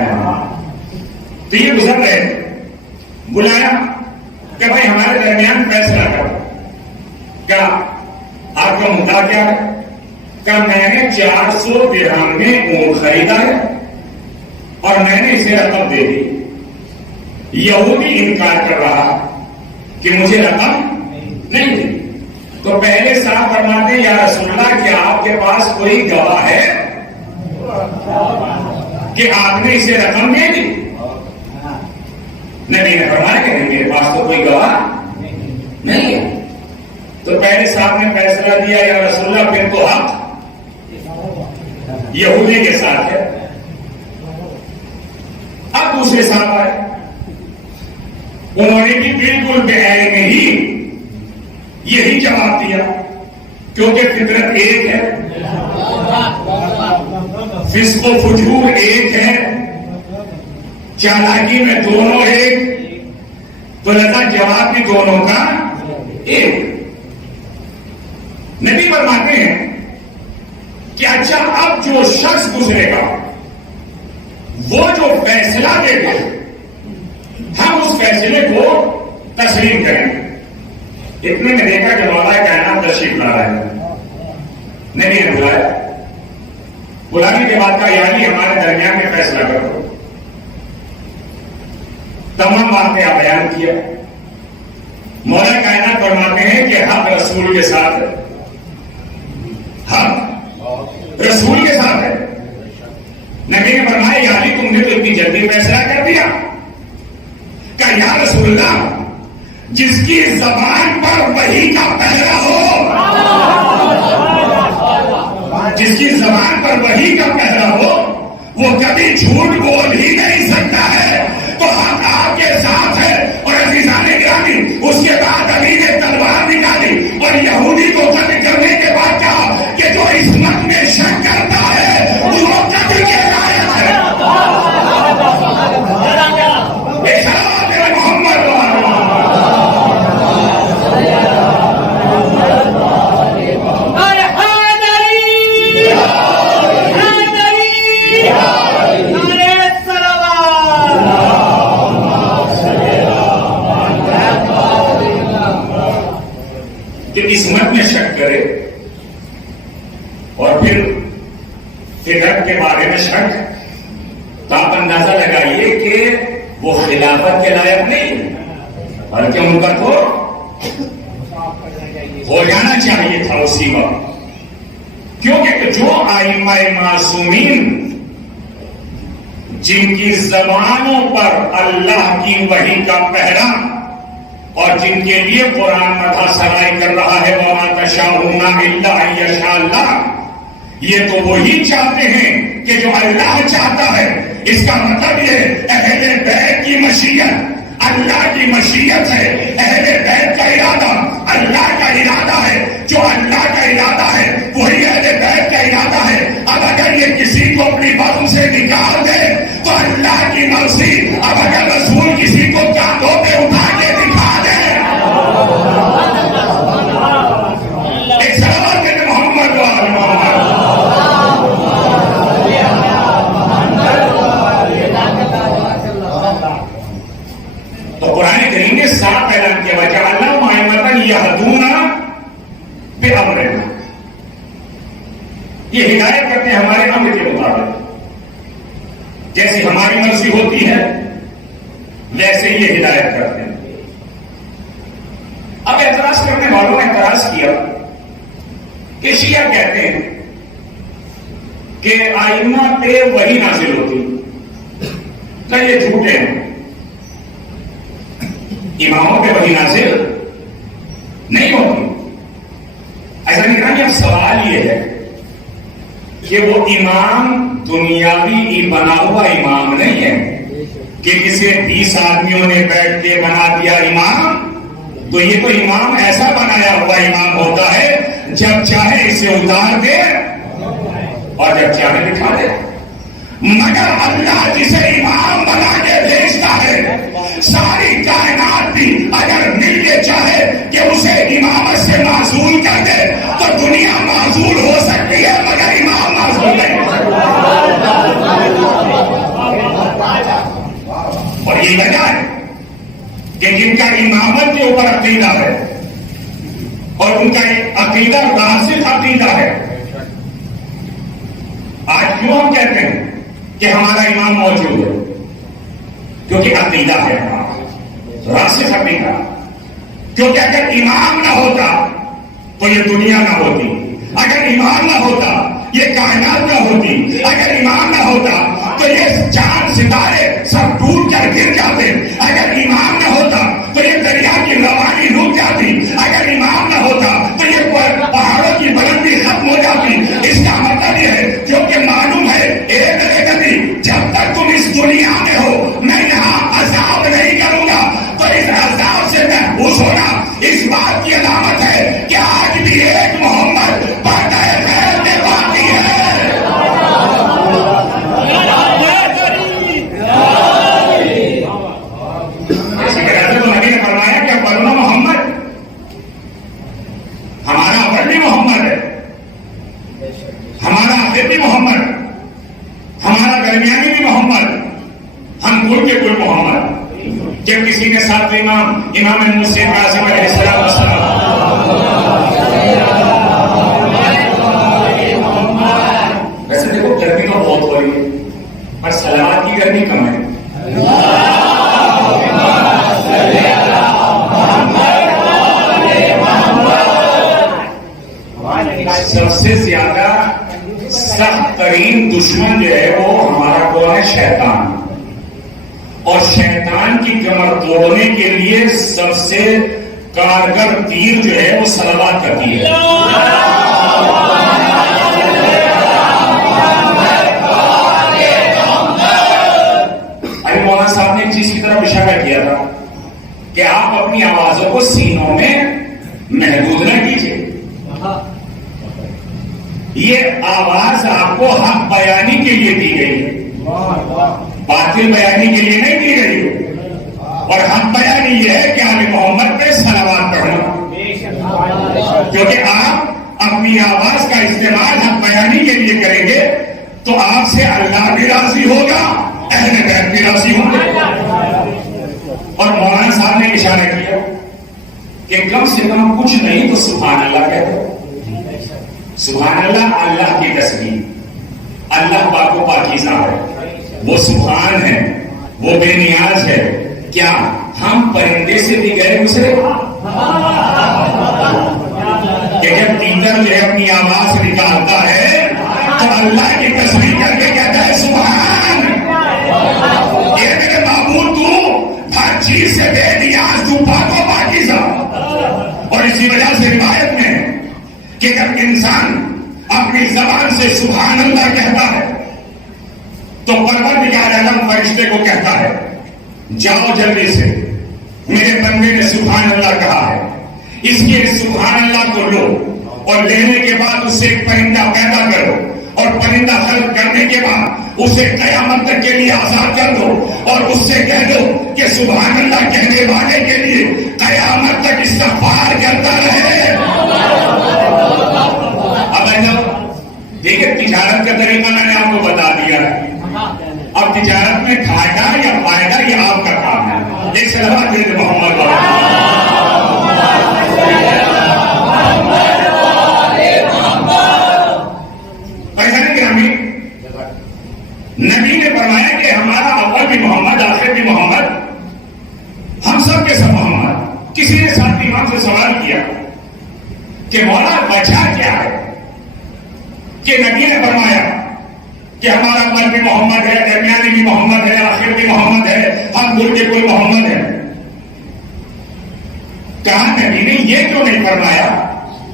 تو یہ گزر رہے تھے، بلایا کہ بھائی ہمارے درمیان فیصلہ کرو، کیا آپ کا مدعا کیا ہے؟ کہ میں نے 400 درہم میں اونٹ خریدا ہے اور میں نے اسے رقم دے دی۔ یہودی انکار کر رہا کہ مجھے رقم نہیں دی، تو پہلے صاحب فرماتے ہیں یا رسول اللہ کیا آپ کے پاس کوئی گواہ ہے کہ آپ نے اسے رقم دے دی؟ نبی نے فرمایا کہ نہیں، میرے پاس تو کوئی گواہ نہیں ہے۔ تو پہلے صاحب نے فیصلہ دیا یا رسول اللہ پھر تو حق یہودی کے ساتھ ہے۔ اب دوسرے صاحب آئے، انہوں نے بھی بالکل بہائے میں ہی یہی جواب دیا، کیونکہ فطرت ایک ہے، فسق و فجور ایک ہے، چالاکی میں دونوں ایک، تو لگا جواب بھی دونوں کا ایک۔ نبی فرماتے ہیں کہ اچھا اب جو شخص گزرے گا وہ جو فیصلہ دے گا ہم اس فیصلے کو تسلیم کریں گے۔ اتنے میں دیکھا کہ مولا کائنات تشریف لا رہا ہے، نبی نے بلایا، بلانے کے بعد کہا یعنی ہمارے درمیان میں فیصلہ کرو، تمام واقعہ بیان کیا، مولا کائنات فرماتے ہیں کہ حق رسول کے ساتھ ہے، حق رسول کے ساتھ ہے۔ نبی نے فرمایا یا علی تم نے تو اتنی جلدی فیصلہ کر دیا؟ کہ یا رسول اللہ جس کی زبان پر وحی کا پہرا ہو، جس کی زبان پر وحی کا پہرا ہو وہ کبھی جھوٹ بول ہی نہیں سکتا ہے، تو حق آپ کے ساتھ ہے۔ اور عزیزان گرامی اس کے بعد علی نے تلوار نکالی اور یہودی کو قتل کرنے کے بعد کہا کہ جو عصمت میں شک کرتا ہے وہ قتل کے لائق ہے۔ اے سلام میرے محمد عصمت میں شک کرے اور پھر فکر کے بارے میں شک، تو آپ اندازہ لگائیے کہ وہ خلافت کے لائق نہیں، بلکہ ان کا تو ہو جانا چاہیے تھا اسی وقت۔ کیونکہ جو ائمہ معصومین جن کی زبانوں پر اللہ کی وحی کا پہرا اور جن کے لیے قرآن مدح سرائی کر رہا ہے وَمَا تَشَاءُونَ إِلَّا أَن يَشَاءَ اللَّهُ، یہ تو وہی چاہتے ہیں کہ جو اللہ چاہتا ہے۔ اس کا مطلب یہ اہل بیت کی مشیت اللہ کی مشیت ہے، اہل بیت کا ارادہ اللہ کا ارادہ ہے، جو اللہ کا ارادہ ہے وہی اہل بیت کا ارادہ ہے۔ اب اگر یہ کسی کو اپنی باتوں سے نکال دے تو اللہ کی مرضی۔ اب اگر رسول کسی کو کاندھوں پہ اٹھا کے دکھا دے، ایک سلام کے محمد وآل محمد، تو قرآن کریم نے صاف اعلان کیا وَجَعَلْنَاهُمْ أَئِمَّةً يَهْدُونَ بِأَمْرِنَا، یہ ہدایت کرتے ہیں ہمارے امر کے مطابق، جیسی ہماری مرضی ہوتی ہے ویسے یہ ہدایت کرتے ہیں۔ اب اعتراض کرنے والوں نے اعتراض کیا کہ شیعہ کہتے ہیں کہ ائمہ پہ وحی نازل ہوتی، کہ یہ جھوٹے ہیں، اماموں پہ وحی نازل نہیں ہوتی۔ ایسا نہیں کہا کہ اب سوال یہ ہے کہ وہ امام دنیاوی بنا ہوا امام نہیں ہے کہ کسی 20 آدمیوں نے بیٹھ کے بنا دیا امام، تو یہ تو امام ایسا بنایا ہوا امام ہوتا ہے جب چاہے اسے اتار دے اور جب چاہے بٹھا دے۔ مگر اللہ جسے امام بنا کے بھیجتا ہے، ساری کائنات بھی اگر مل کے چاہے کہ اسے امامت سے معزول کر دے تو دنیا معزول ہو سکتی ہے مگر امام معزول نہیں ہو سکتا۔ اور یہ وجہ ہے کہ جن کا امامت کے اوپر عقیدہ ہے اور ان کا عقیدہ راسخ عقیدہ ہے، آج کیوں ہم کہتے ہیں کہ ہمارا امام موجود ہے؟ کیونکہ عقیدہ ہے ہمارا راسخ عقیدہ۔ کیونکہ اگر امام نہ ہوتا تو یہ دنیا نہ ہوتی، اگر امام نہ ہوتا یہ کائنات نہ ہوتی، اگر امام نہ ہوتا تو یہ چاند ستارے سب ٹوٹ کر گر جاتے، اگر امام نہ ہوتا تو یہ دریا کی روانی رک جاتی، اگر امام نہ ہوتا تو یہ پہاڑوں کی بلندی ختم ہو جاتی۔ اس کا مطلب یہ ہے کیونکہ معلوم ہے ایک نبی جب تک تم اس دنیا میں ہو میں یہاں عذاب نہیں کروں گا، تو اس عذاب سے محفوظ ہونا اس بات کی علامت ہے کہ آج بھی ایک محمد پردہ خیر میں باقی ہے۔ اسی طرح سے تو نبی نے فرمایا کہ ورنہ محمد، ہمارا اول بھی محمد ہے، ہمارا آخر بھی محمد، ہمارا درمیانی بھی محمد، ہم کل کے کل محمد۔ جب کسی نے ساتھ امام موسیٰ کاظم علیہ السلام ویسے دیکھو گرمی تو بہت ہو رہی ہے پر صلوات کی گرمی کم ہے۔ ترین دشمن جو ہے وہ ہمارا کون ہے؟ شیطان. اور شیطان کی کمر توڑنے کے لیے سب سے کارگر تیر جو ہے وہ صلوات کا تیر ہے. ابھی مولانا صاحب نے ایک چیز کی طرف اشارہ کیا تھا کہ آپ اپنی آوازوں کو سینوں میں محدود نہ کیجیے. یہ آواز آپ کو حق بیانی کے لیے دی گئی ہے، باطل بیانی کے لیے نہیں دی گئی. اور حق بیانی یہ ہے کہ آل محمد پہ صلوات پڑھنا، کیونکہ آپ اپنی آواز کا استعمال حق بیانی کے لیے کریں گے تو آپ سے اللہ بھی راضی ہوگا، اہل بیت بھی راضی ہوں گے. اور مولانا صاحب نے اشارہ کیا کہ کم سے کم کچھ نہیں تو سبحان اللہ کہتے. سبحان اللہ اللہ کی تسبیح. اللہ پاک و پاکیزہ ہے، وہ سبحان ہے، وہ بے نیاز ہے. کیا ہم پرندے سے بھی گئے گزرے کہ جب تیتر جو ہے اپنی آواز نکالتا ہے تو اللہ کی تسبیح کر کے کہتا ہے سبحان. یہ میرے معبود تو ہر چیز سے بے نیاز، تو پاک و پاکیزہ. اور اسی وجہ سے روایت میں کہ جب انسان اپنی زبان سے سبحان اللہ کہتا ہے تو پروردگار عالم فرشتے کو کہتا ہے جاؤ جلدی سے، میرے بندے نے سبحان اللہ کہا ہے، اس کے سبحان اللہ کو لو اور لینے کے بعد اسے ایک پرندہ پیدا کرو اور پرندہ خلق کرنے کے بعد اسے قیامت تک کے لیے آزاد کر دو اور اس سے کہہ دو کہ سبحان اللہ کہنے والے کے لیے قیامت تک استغفار کرتا رہے. اب دیکھیں تجارت کا طریقہ میں نے آپ کو بتا دیا ہے. اب تجارت میں گھاٹا یا فائدہ یہ آپ کا کام ہے. ایک صلوات دے دیں محمد گرامی. نبی نے فرمایا کہ ہمارا اول بھی محمد، آخر بھی محمد، ہم سب کے سب محمد. کسی نے ساتھ امام سے سوال کیا کہ مولا وجہ کیا ہے کہ نبی نے فرمایا کہ ہمارا اول بھی محمد ہے، درمیانی بھی محمد ہے، آخر بھی محمد ہے، ہم ملک کے کوئی محمد ہے. کہا نبی نے یہ کیوں نہیں فرمایا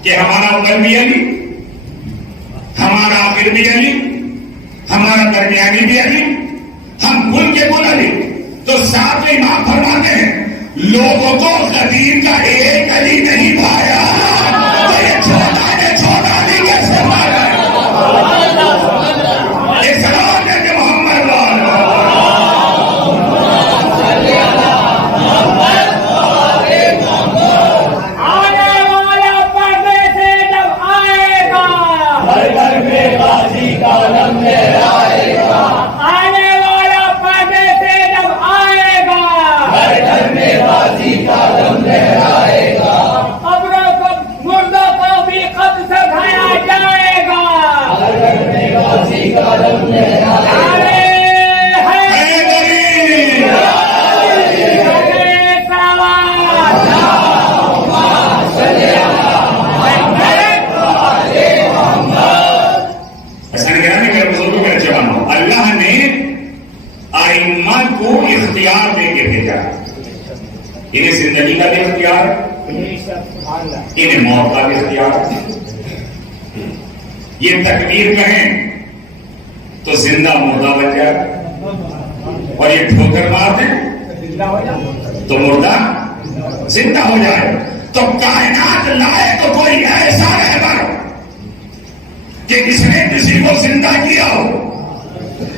کہ ہمارا اول بھی علی، ہمارا آخر بھی علی، ہمارا درمیانی بھی علی، ہم ملک کے کل علی. تو ساتھ امام فرماتے ہیں لوگوں کو غدیر کا ایک علی نہیں پایا تو یہ چھوٹا نے چھوٹا علی کیسے پایا؟ یہ سلام ہے کہ محمد آنے والا پردے سے جب آئے گا، ہر گھر میں غازی کا علم لہرائے گا. آنے والا پردے سے جب آئے گا، ہر گھر میں غازی کا علم لہرائے گا. قبروں کو مردوں کو بھی قبر سے اٹھایا جائے گا، ہر گھر میں غازی کا علم لہرائے گا. اللہ نے ائمہ کو اختیار دے کے بھیجا. انہیں زندگی کا بھی اختیار، انہیں موت کا بھی اختیار. یہ تکبیر کہیں تو زندہ مردہ بن جائے اور یہ ٹھوکر مار دیں تو مردہ زندہ ہو جائے. تو کائنات لائے تو کوئی ایسا رہبر کہ کس نے کسی کو زندہ کیا ہو،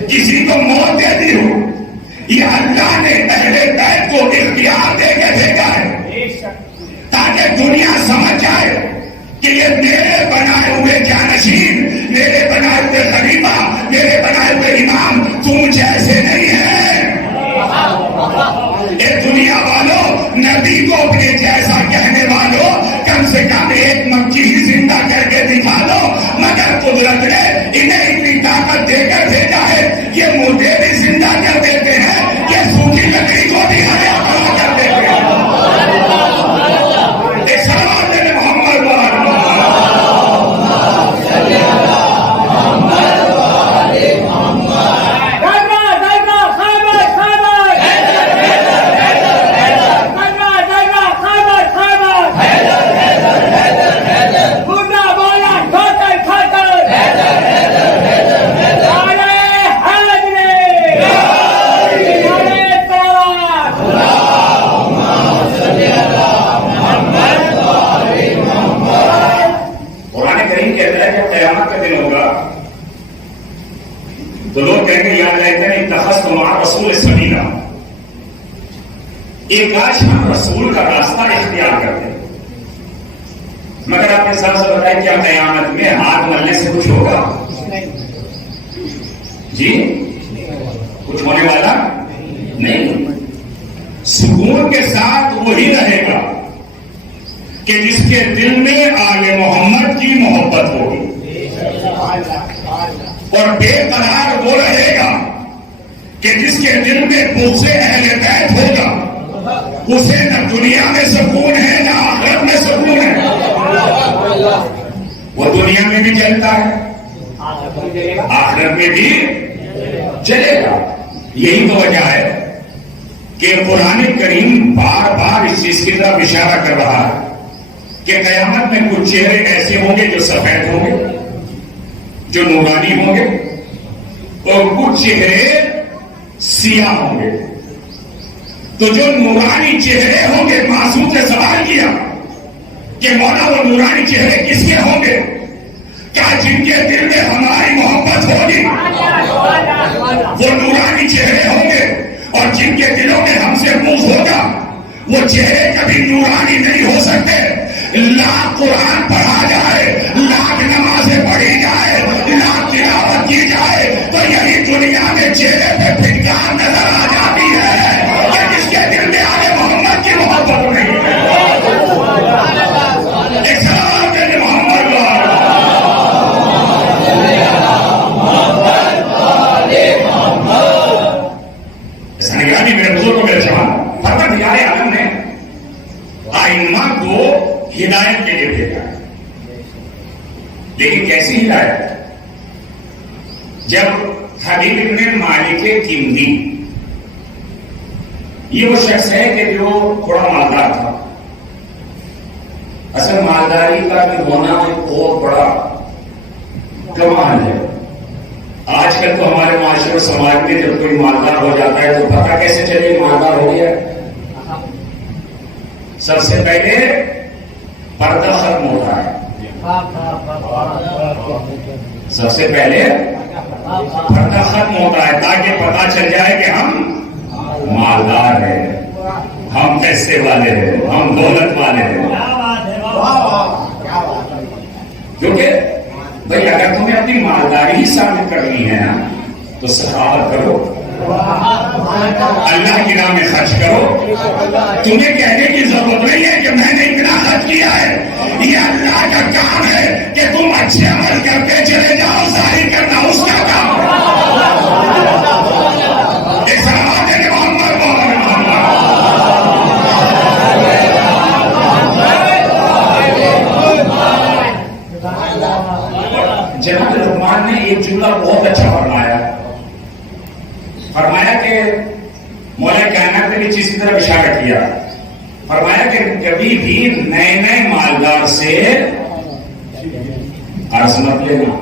کسی کو موت دے دی ہو. یہ اللہ نے اہل بیت کو اختیار دے کے بھیجا ہے تاکہ دنیا سمجھ جائے کہ یہ میرے بنائے ہوئے جانشین، میرے بنائے ہوئے خلیفہ، میرے بنائے ہوئے امام تم جیسے نہیں ہیں. اے دنیا والوں، نبی کو اپنے جیسا کہنے والوں کم سے کم ایک مکی ہی زندہ کر کے دکھا دو. مگر قدرت نے انہیں اتنی طاقت دے کر بھیجا ہے یہ مردے بھی زندہ کر دیتے ہیں، یہ سوکھی لکڑی کو بھی حیا بنا کر دیتے ہیں. ایک سلام دے محمد تو لوگ کہیں گے یاد رہتے ہیں اتخذت مع رسول سبیلا، ایک کاش ہم رسول کا راستہ اختیار کرتے، مگر آپ نے صاحب سے بتایا کیا قیامت میں ہاتھ ملنے سے کچھ ہوگا؟ جی کچھ ہونے والا نہیں. سکون کے ساتھ وہی رہے گا کہ جس کے دل میں آل محمد کی محبت ہوگی، اور بے قرار وہ رہے گا کہ جس کے دل میں بغض اہل بیت ہوگا. اسے نہ دنیا میں سکون ہے نہ آخرت میں سکون ہے. وہ دنیا میں بھی چلتا ہے، آخرت میں بھی چلے گا. یہی تو وجہ ہے کہ قرآن کریم بار بار اس چیز کی طرف اشارہ کر رہا ہے کہ قیامت میں کچھ چہرے ایسے ہوں گے جو سفید ہوں گے، جو نورانی ہوں گے، اور کچھ چہرے سیاہ ہوں گے. تو جو نورانی چہرے ہوں گے، معصوم سے سوال کیا کہ مولا وہ نورانی چہرے کس کے ہوں گے؟ کیا جن کے دل میں ہماری محبت ہوگی وہ نورانی چہرے ہوں گے، اور جن کے دلوں میں ہم سے بغض ہوگا وہ چہرے کبھی نورانی نہیں ہو سکتے. لاکھ قرآن پڑھا جائے، لاکھ نمازیں پڑھی جائے، لاکھ تلاوت کی جائے، تو یہی دنیا کے چہرے پہ پھٹکار نظر آ جاتی ہے کہ جس کے دل میں آل محمد کی محبت نہیں ہے. محمد سنگرانی میرے بزرگ کو میرے جوان حضرت یار عالم نے آئمہ کو ہدایت کے لیے بھیجا، لیکن کیسی ہدایت؟ جب حبیب ابن مالک کندی، یہ وہ شخص ہے کہ جو تھوڑا مالدار تھا. اصل مالداری کا بھی ہونا ایک بہت بڑا کمال ہے. آج کل تو ہمارے معاشرے اور سماج میں جب کوئی مالدار ہو جاتا ہے تو پتہ کیسے چلے مالدار ہو گیا؟ سب سے پہلے پردہ ختم ہوتا ہے. سب سے پہلے پردہ ختم ہوتا ہے تاکہ پتہ چل جائے کہ ہم مالدار ہیں، ہم پیسے والے ہیں، ہم دولت والے ہیں. کیونکہ بھائی اگر تمہیں اپنی مالداری ہی ثابت کرنی ہے نا تو سخاوت کرو، اللہ کی راہ میں خرچ کرو. تمہیں کہنے کی ضرورت نہیں ہے کہ میں نے اتنا خرچ کیا ہے، یہ اللہ کا کام ہے کہ تم اچھے عمل کر کے چلے جاؤ، ظاہر کرنا اس کا کام ہے. جناب لقمان نے ایک جملہ بہت اچھا فرمایا کہ مولا کائنات نے بھی چیز کی طرف اشارہ کیا. فرمایا کہ کبھی بھی نئے نئے مالدار سے قرض مت لینا،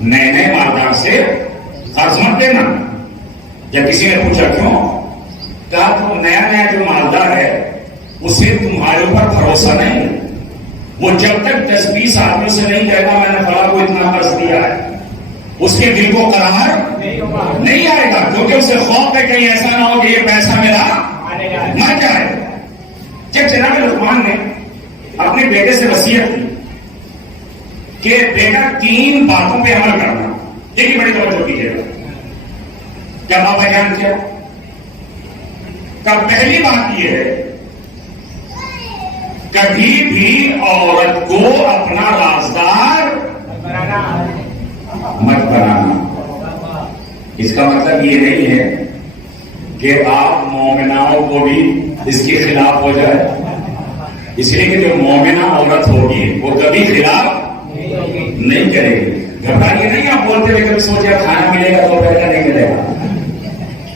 نئے نئے مالدار سے قرض مت لینا. جب کسی نے پوچھا کیوں، کہا تو نیا نیا جو مالدار ہے اسے تمہارے اوپر بھروسہ نہیں، وہ جب تک 10-20 آدمیوں سے نہیں کہے گا میں نے فلاں کو اتنا قرض دیا ہے، اس کے دل کو قرار نہیں آئے گا، کیونکہ اسے خوف ہے کہیں ایسا نہ ہو کہ یہ پیسہ میرا مر جائے. جب جناب لقمان نے اپنے بیٹے سے وصیت کی کہ بیٹا 3 باتوں پہ عمل کرنا، یہ بھی بڑی توجہ کیجیے گا. کیا بابا جان کیا؟ پہلی بات یہ ہے کبھی بھی عورت کو اپنا رازدار مت بنانا. اس کا مطلب یہ نہیں ہے کہ آپ مومناؤں کو بھی اس کے خلاف ہو جائے، اس لیے کہ جو مومنہ عورت ہوگی وہ کبھی خلاف نہیں کرے گی. گھبرائیے نہیں، آپ بولتے ہوئے کبھی سوچے کھانا ملے گا تو پیسہ نہیں ملے گا.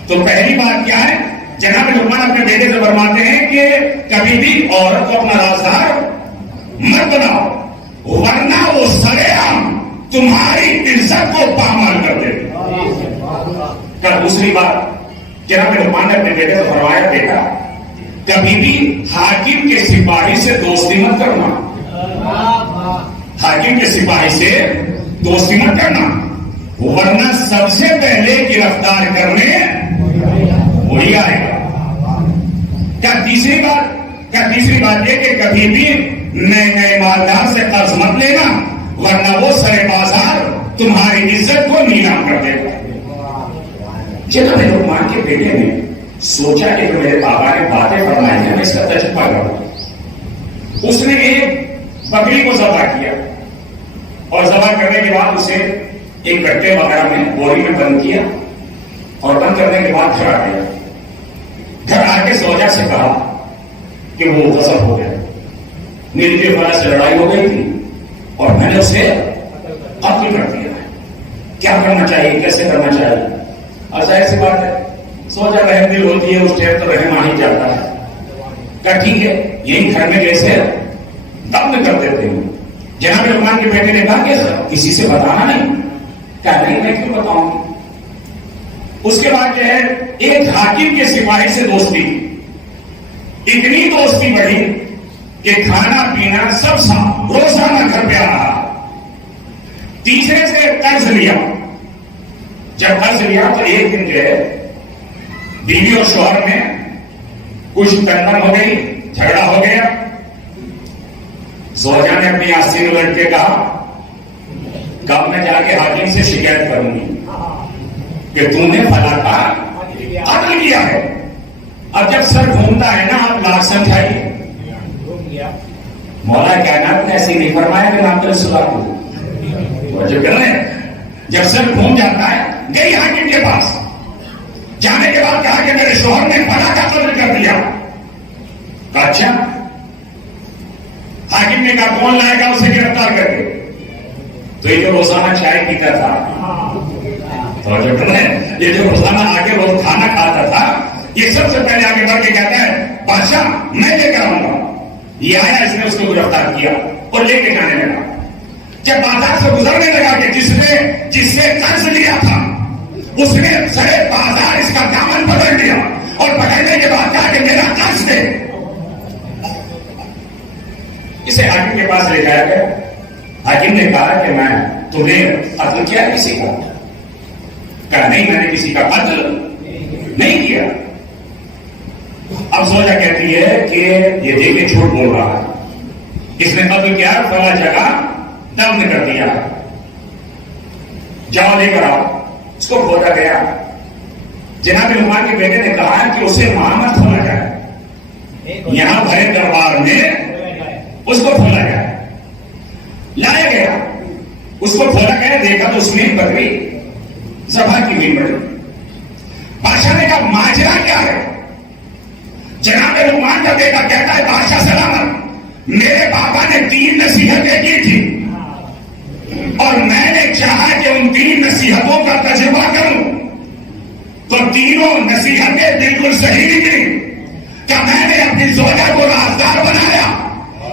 تو پہلی بات کیا ہے؟ جناب لقمان اپنے بیٹے سے فرماتے ہیں کہ کبھی بھی عورت کو اپنا رازدار مت بناؤ، ورنہ وہ سرے عام تمہاری عزت کو پامال کر دے. دوسری بات جناب لقمان نے اپنے بیٹے سے فرمایا بیٹا کبھی بھی حاکم کے سپاہی سے دوستی مت کرنا، حاکم کے سپاہی سے دوستی مت کرنا، ورنہ سب سے پہلے گرفتار کرنے وہی آئے گا. کیا تیسری بات یہ کہ کبھی بھی نئے مالدار سے قرض مت لینا, ورنہ وہ سرے بازار تمہاری عزت کو نیلام کر دے گا. جناب لقمان کے بیٹے نے سوچا کہ جو میرے بابا نے باتیں فرمائی ہیں میں اس کا تجربہ کروں. اس نے ایک بکری کو ذبح کیا اور ذبح کرنے کے بعد اسے ایک گٹے وغیرہ میں بوری میں بند کیا اور بند کرنے کے بعد گھر آ گیا. گھر آ کے زوجہ سے کہا کہ وہ غضب ہو گیا, میری بھی فلاں سے لڑائی ہو گئی تھی اور میں نے اسے قتل کر دیا. کیا کرنا چاہیے, کیسے کرنا چاہیے؟ اور ظاہر سی بات ہے زوجہ رحم دل ہوتی ہے, اس ٹائم تو رحم آ ہی جاتا ہے. کہا ٹھیک ہے یہی گھر میں جیسے دفن کر دیتے ہیں. جناب لقمان کے بیٹے نے کہا کہ کسی سے بتانا نہیں. کہا نہیں میں کیوں بتاؤں گی. اس کے بعد جو ہے ایک حاکم کے سپاہی سے دوستی, اتنی دوستی بڑھی کہ کھانا پینا سب روزانہ گھر پہ آ رہا. تیسرے سے قرض لیا. جب قرض لیا تو ایک دن جو ہے بیوی اور شوہر میں کچھ ٹنڈن ہو گئی, جھگڑا ہو گیا. زوجہ نے اپنی آستین الٹ کے کہا کب میں جا کے حاکم سے شکایت کروں گی کہ تم نے فلاں کا قتل کیا ہے. اب جب سر گھومتا ہے نا آپ لاکھ سمجھائیے. مولا کائنات نے ایسے نہیں فرمایا کہ نام رسول کو جو کر رہے ہیں. جب سر گھوم جاتا ہے گئی حاکم کے پاس. جانے کے بعد کہا کہ میرے شوہر نے فلاں کا قتل کر دیا. کہا اچھا. حاکم نے کہا کون لائے گا اسے گرفتار کر کے. تو یہ جو روزانہ چائے پیتا تھا, تو جو کر رہے ہیں یہ جو روزانہ آگے روز کھانا کھاتا تھا, یہ سب سے پہلے آگے بڑھ کے کہتا ہے بادشاہ میں لے کر آؤں گا. یہ آیا, اس نے اس کو گرفتار کیا اور لے کے جانے لگا. جب بازار سے گزرنے لگا کہ جس سے قرض لیا تھا اس نے سرے بازار اس کا دامن پکڑ لیا اور پکڑنے کے بعد کہا کہ میرا قرض دے. اسے حاکم کے پاس لے جایا گیا. حاکم نے کہا کہ میں تمہیں قتل کیا کسی کو؟ کہا نہیں میں نے کسی کا قتل نہیں کیا. اب زوجہ کہتی ہے کہ یہ دیکھیں جھوٹ بول رہا ہے, اس نے قتل کیا فلاں جگہ دفن کر دیا, جاؤ لے کر آؤ. اس کو کھولا گیا. جناب لقمان کے بیٹے نے کہا کہ اسے وہاں مت کھولا جائے, یہاں بھرے دربار میں اس کو کھولا گیا. لایا گیا, اس کو کھولا گیا, دیکھا تو اس میں بکری ذبح کی ہوئی پڑی. بادشاہ نے کہا ماجرا کیا ہے؟ جناب لقمان کا بیٹا کہتا ہے بادشاہ سلامت, میرے بابا نے 3 نصیحتیں کی تھی اور میں نے چاہا کہ ان 3 نصیحتوں کا تجربہ کروں تو تینوں نصیحتیں بالکل صحیح نکلی. کیا میں نے اپنی زوجہ کو رازدار بنایا,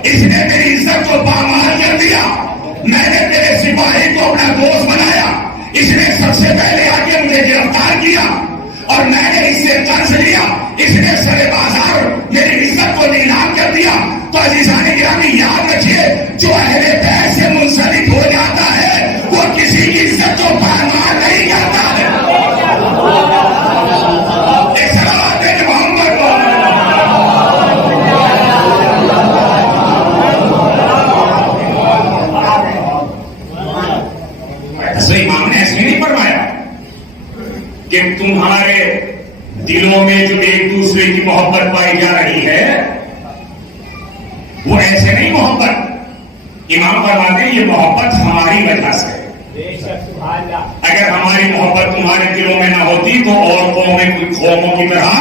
اس نے میری عزت کو پامال کر دیا. میں نے میرے سپاہی کو اپنا دوست بنایا, اس نے سب سے پہلے آ کے مجھے گرفتار کیا اور میں نے اس سے قرض لیا, اس نے سرے بازار میری عزت کو نیلام کر دیا. تو عزیزان گرامی یاد رکھیے, جو اہل بیت سے منسلک ہو جاتا ہے وہ کسی کی عزت کو پامال نہیں کرتا ہے. ایک صلوات ہے محمد کو. امام نے ایسے نہیں فرمایا کہ تمہارے دلوں میں جو ایک دوسرے کی محبت پائی جا رہی ہے وہ ایسے نہیں محبت. امام فرماتے ہیں یہ محبت ہماری وجہ سے. اگر ہماری محبت تمہارے دلوں میں نہ ہوتی تو اور قوموں کی طرح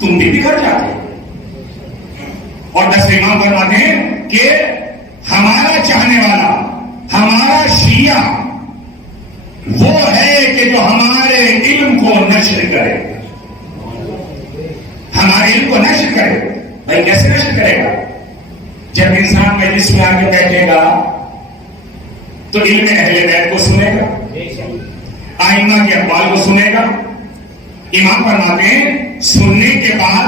تم بھی بگڑ جاتے. اور دس امام فرماتے ہیں کہ ہمارا چاہنے والا, ہمارا شیعہ وہ ہے کہ جو ہمارے علم کو نشر کرے, ہمارے علم کو نشر کرے. بھائی کیسے نشر کرے گا؟ جب انسان مجلس میں آ کے بیٹھے گا تو علم اہل بیت کو سنے گا, آئمہ کے اقوال کو سنے گا. امام فرماتے ہیں سننے کے بعد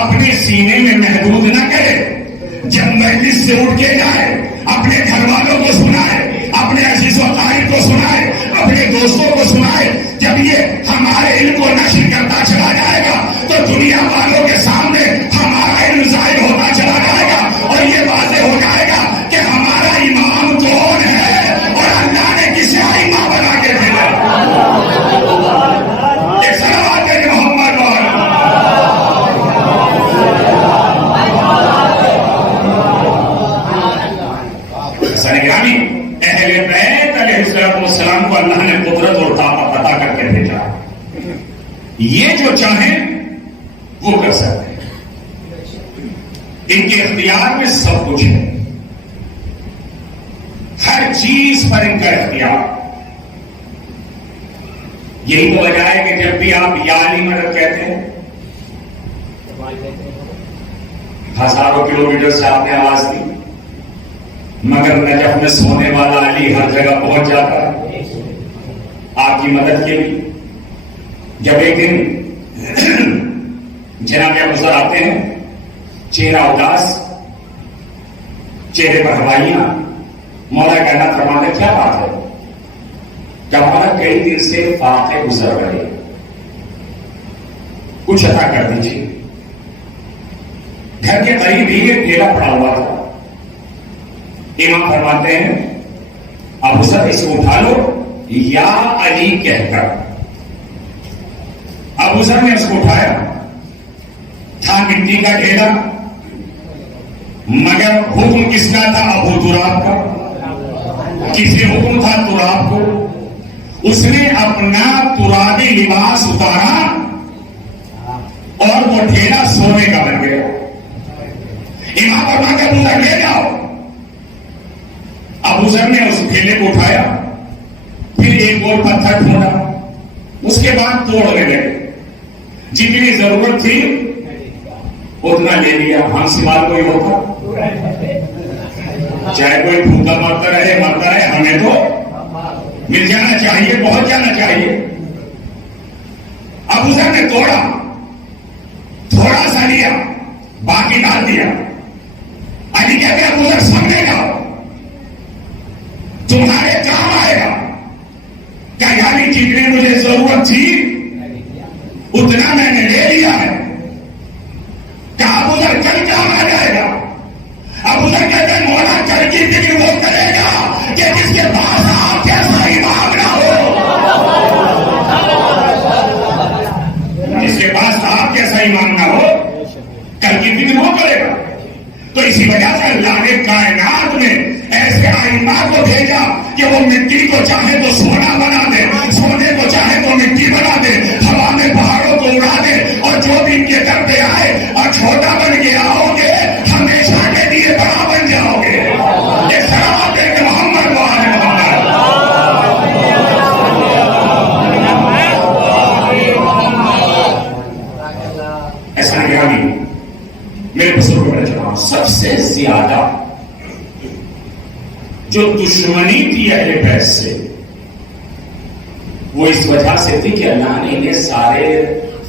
اپنے سینے میں محدود نہ کرے, جب مجلس سے اٹھ کے جائے اپنے گھر والوں کو سنائے, اپنے عزیز و قائد کو سنائے, اپنے دوستوں کو یہ جو چاہیں وہ کر سکتے ہیں. ان کے اختیار میں سب کچھ ہے، ہر چیز پر ان کا اختیار. یہی تو وجہ ہے کہ جب بھی آپ یا علی مدد کہتے ہیں، ہزاروں کلومیٹر سے آپ نے آواز دی، مگر نجف میں سونے والا علی ہر جگہ پہنچ جاتا ہے آپ کی مدد کے لیے. جب ایک دن جناب ابوذر آتے ہیں، چہرہ اداس، چہرے پر ہوائیاں، مولا کہنا فرماتے کیا بات ہے؟ کہ ہمارا کئی دن سے فاقے گزر رہے، کچھ عطا کر دیجیے. گھر کے قریب ہی ایک ڈھیلا پڑا ہوا تھا. امام فرماتے ہیں ابوذر اس کو اٹھا لو یا علی کہہ کر. ابوذر نے اس کو اٹھایا، تھا مٹی کا ڈھیلا، مگر حکم کس کا تھا؟ ابو تراب کا. کسی حکم تھا تراب کو. اس نے اپنا ترابی لباس اتارا اور وہ ڈھیلا سونے کا بن گیا. امام فرماتے ہیں ابوذر لے جاؤ. ابوذر نے اس ڈھیلے کو اٹھایا، پھر ایک اور پتھر ڈھونڈا، اس کے بعد توڑنے لگے. جتنی ضرورت تھی اتنا لے لیا. ہم سوال کوئی ہوتا، چاہے کوئی بھوکا مرتا رہے ہمیں تو مل جانا چاہیے، پہنچ جانا چاہیے. ابوذر نے توڑا، تھوڑا سا لیا، باقی ڈال دیا. علی کہتے ہیں ابوذر سمجھے گا، تمہارے کام آئے گا. کیا یعنی جتنے مجھے ضرورت تھی اتنا میں نے لے لیا ہے. کیا ابوذر کل کام آ جائے گا؟ ابوذر کہتے ہیں مولا کل کی فکر وہ کرے گا کہ جس کے پاس آپ کیسا امام نہ ہو. جس کے پاس آپ کیسا امام نہ ہو کل کی فکر وہ کرے گا. تو اسی وجہ سے اللہ نے کائنات میں ایسے ائمہ کو بھیجا کہ وہ مٹی کو چاہے تو سونا بنا دے، سونے کو چاہے تو مٹی بنا دے، ہوا میں پہاڑوں کو اڑا دے، اور جو بھی ان کے در پہ آئے اور چھوٹا بن کے آؤ گے ہمیشہ کے لیے بڑا بن جاؤ گے. یہ سلام دے کہ محمد وآل محمد. ایسا نہیں میرے بزرگوں میں جناب سب سے زیادہ جو دشمنی تھی اہل بیت سے وہ اس وجہ سے تھی کہ اللہ نے انہیں سارے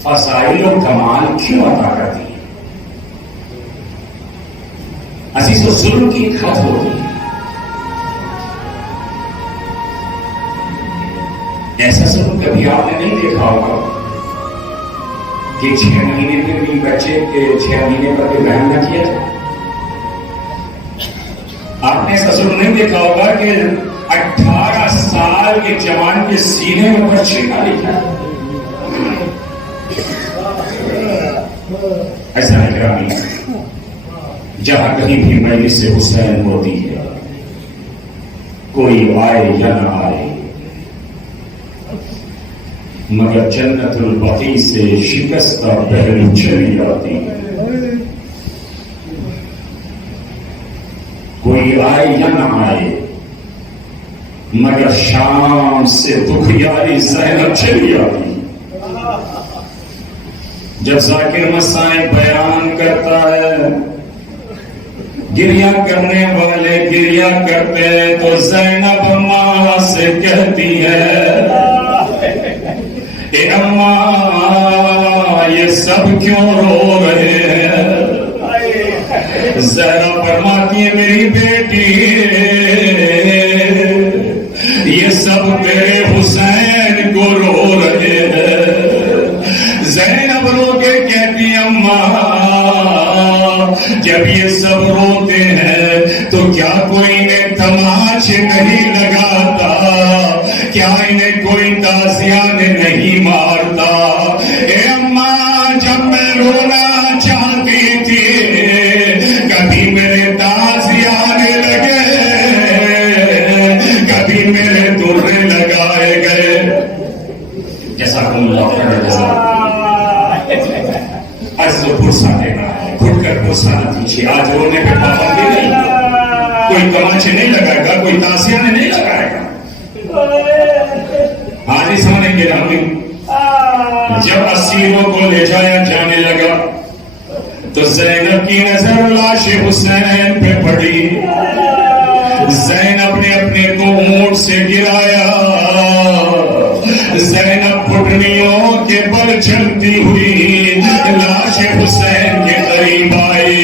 فضائل و کمال کیوں عطا کر دی. عزیز و ظلم کی ایک حد ہوتی ہے. ایسا ظلم کبھی آپ نے نہیں دیکھا ہوگا کہ 6 مہینے پہ بھی بچے کے 6 مہینے پر بھی بہن نہ کیا تھا. آپ نے ایسا ظلم نہیں دیکھا ہوگا کہ 18 سال کے جوان کے سینے میں بچے کا لکھا. ایسا نہیں. جہاں کہیں بھی مجلس حسین ہوتی ہے کوئی آئے یا نہ آئے مگر جنت البقیع سے شکستہ پہلو چلی آتی ہے. کوئی آئے یا نہ آئے مگر شام سے دکھیاری زینب چلی آتی. جب ذاکر مسائل بیان کرتا ہے گریہ کرنے والے گریہ کرتے تو زینب ماں سے کہتی ہے اے اماں یہ سب کیوں رو رہے ہیں؟ زہرا فرماتی ہے میری بیٹی یہ سب میرے حسین کو رو رہے ہیں. زینب رو کے کہتی اماں جب یہ سب روتے ہیں تو کیا کوئی انہیں تماچے نہیں لگاتا؟ کیا انہیں کوئی تازیانے نہیں مارتا؟ اے اماں جب میں رونا چاہتی تھی کبھی میرے تازیانے لگے کبھی میرے درے لگائے گئے. جیسا اللہ خیر جزاک عجز و پرسہ دینا ہے، گھٹ کر پرسہ نہ دیجیے. آج رونے پہ پابندی نہیں، کوئی تماچے نہیں لگائے گا، کوئی تازیاں نہیں لگائے گا. آج ہی سمجھیں گے ہم. جب اسیروں کو لے جایا جانے لگا تو زینب کی نظر لاش حسین پہ پڑی. زینب نے اپنے کو اونٹ سے گرایا. زینب گھٹنیوں کے بل چلتی ہوئی لاش حسین کے قریب آئی.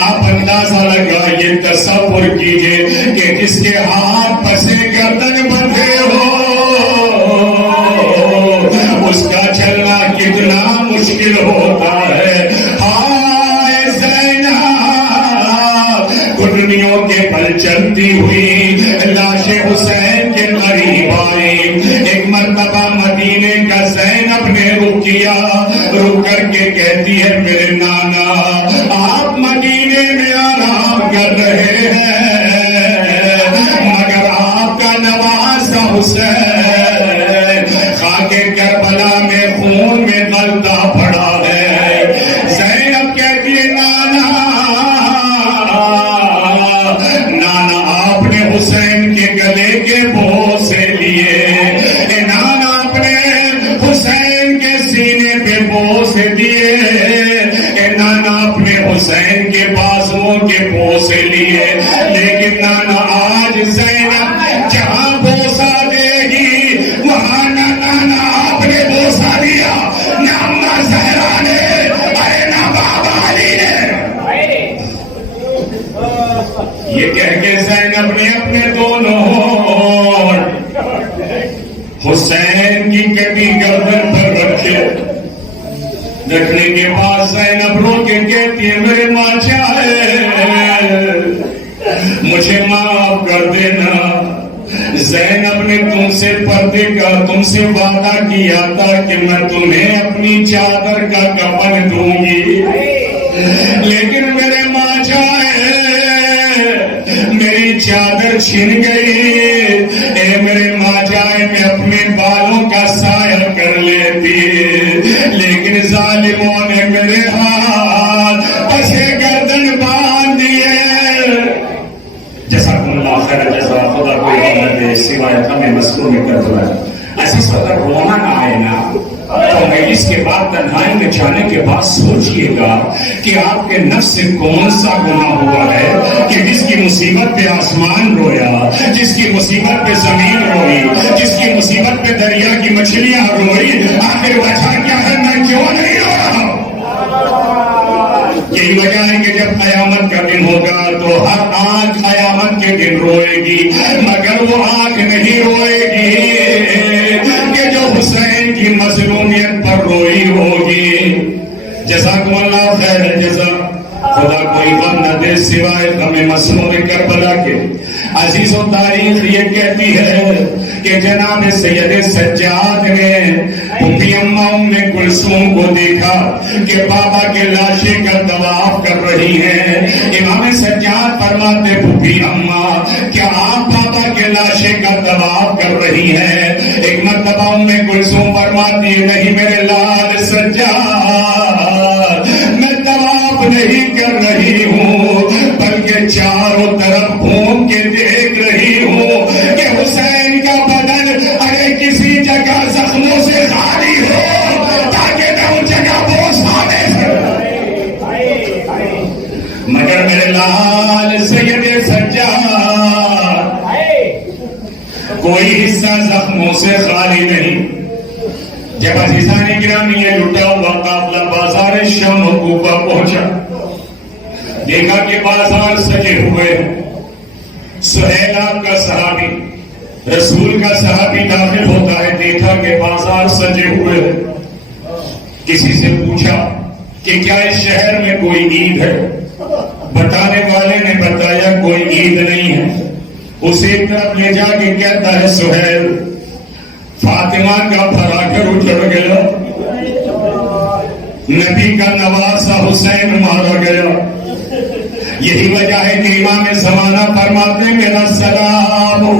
آپ اندازہ لگائیے، تصور کیجئے کہ جس کے ہاتھ پسے گردن بندھے ہو اس کا چلنا کتنا مشکل ہوتا ہے. ہائے زینب گھٹنیوں کے بل چلتی ہوئی لاش حسین کے قریب آئی. ایک مرتبہ مدینے کا زینب نے رک کیا، رک کر کے کہتی ہے میرے نانا آپ مدینے میں آرام کر رہے ہیں، مگر آپ کا نواسا حسین خاک کربلا میں خون میں غلطہ پڑا ہے. زینب کہتی ہے نانا آپ نے حسین کے گلے کے بوسے لیے، نانا آپ نے حسین کے سینے پہ بوسے دیے، نانا اپنے حسین کے بازوؤں کے بوسے لیے. لیکن نانا آج زینب جہاں بوسا دے گی وہاں نہ نانا آپ نے بوسا دیا، نہ اماں زہرا نے، ارے نہ بابا علی نے. یہ کہہ کے زینب نے اپنے دونوں حسین کی کٹی گردن پر رکھے. رکھنے کے بعد زینب رو کے کہتی ہے میرے ماں چاہے مجھے معاف کر دینا. زینب نے تم سے پردے کا تم سے وعدہ کیا تھا کہ میں تمہیں اپنی چادر کا کفن دوں گی، لیکن میرے ماں چاہے میری چادر چھن گئی. اے میرے ماں جائے میں اپنے بالوں کا سایہ کر لیتی، لیکن ظالموں نے میرے ہاتھ پسے گردن باندھ دیے. جزاکم اللہ خیر جزا. خدا کوئی رحمت دے سوائے ہمیں مسلوں میں کر دیا. عزیز اگر رونا نہ آئے نا تو مجلس کے بعد تنہائی میں جانے کے بعد سوچئے گا کہ آپ کے نفس سے کون سا گناہ ہوا ہے کہ جس کی مصیبت پہ آسمان رویا، جس کی مصیبت پہ زمین روئی، جس کی مصیبت پہ دریا کی مچھلیاں روئی. آخر وجہ کیا ہے؟ میں کیوں نہیں رو رہا ہوں؟ یہی وجہ ہے کہ جب قیامت کا دن ہوگا تو ہر آنکھ قیامت کے دن روئے گی، مگر وہ آنکھ نہیں روئے گی کہ جو حسین کی مظلومیت پر روئی ہوگی. جزاکم اللہ خیر جزا. خدا کوئی غم نہ دے سوائے ہمیں مسلوں میں کربلا کے. عزیز و تاریخ یہ کہتی ہے کہ جناب سید سجاد نے پھوپھی اماں ام کلثوم کو دیکھا کہ بابا کے لاشیں کا طواف کر رہی ہیں. امام سجاد فرماتے پھوپھی اماں کیا آپ بابا کے لاشیں کا طواف کر رہی ہیں؟ ایک مرتبہ ام کلثوم فرماتی ہے نہیں میرے لال سجاد، میں طواف نہیں کر رہی ہوں بلکہ چاروں طرف گھوم کے دیکھ رہی ہوں کہ حسین کا بدن ارے کسی جگہ زخموں سے خالی ہو تاکہ میں ان جگہ بوسا دے سکوں. مگر میرے لال سید سجاد کوئی حصہ زخموں سے خالی نہیں. جب عزیزان گرامی یہ لٹا ہوا قافلہ بازار شام و کوفہ پہنچا، دیکھا کہ بازار سجے ہوئے. سہیل آپ کا صحابی رسول کا صحابی داخل ہوتا ہے، دیکھا کہ بازار سجے ہوئے. کسی سے پوچھا کہ کیا اس شہر میں کوئی عید ہے؟ بتانے والے نے بتایا کوئی عید نہیں ہے. اسے ایک طرف لے جا کے کہتا ہے سہیل فاطمہ کا پھرا کر اجڑ گیا، نبی کا نواسا حسین مارا گیا. یہی وجہ ہے کہ امام زمانہ فرماتے میرا سلام ہو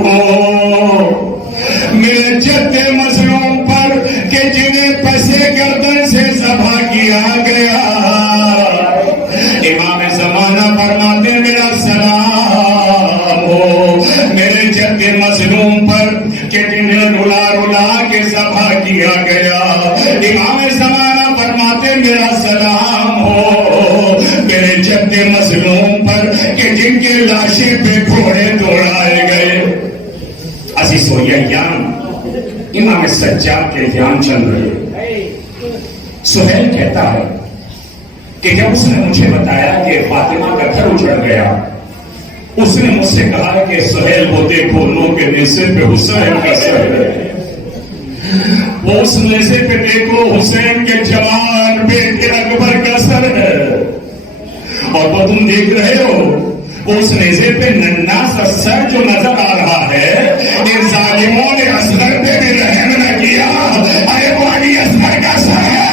میرے جد مظلوم پر کہ جنہیں پسے گردن سے ذبح کیا گیا. آگے ذبح کیا گیا. امام زمانہ فرماتے میرا سلام ہو میرے جد مظلوم پر کہ جن کے لاشیں پہ گھوڑے دوڑائے گئے. عزیز و ایام امام سجاد کے ایام چل رہے. سہیل کہتا ہے کہ جب اس نے مجھے بتایا کہ فاطمہ کا گھر اجڑ گیا, اس نے مجھ سے کہا کہ سہیل وہ دیکھو نو کے نیزے پہ حسین کا سر ہے, وہ اس نیزے پہ دیکھو حسین کے جوان بیٹے اکبر کا سر ہے, اور وہ تم دیکھ رہے ہو اس نیزے پہ ننھا سا سر جو نظر آ رہا ہے, ان ظالموں نے اصغر پہ بھی رحم نہ کیا. ارے وہ علی اصغر کا سر ہے.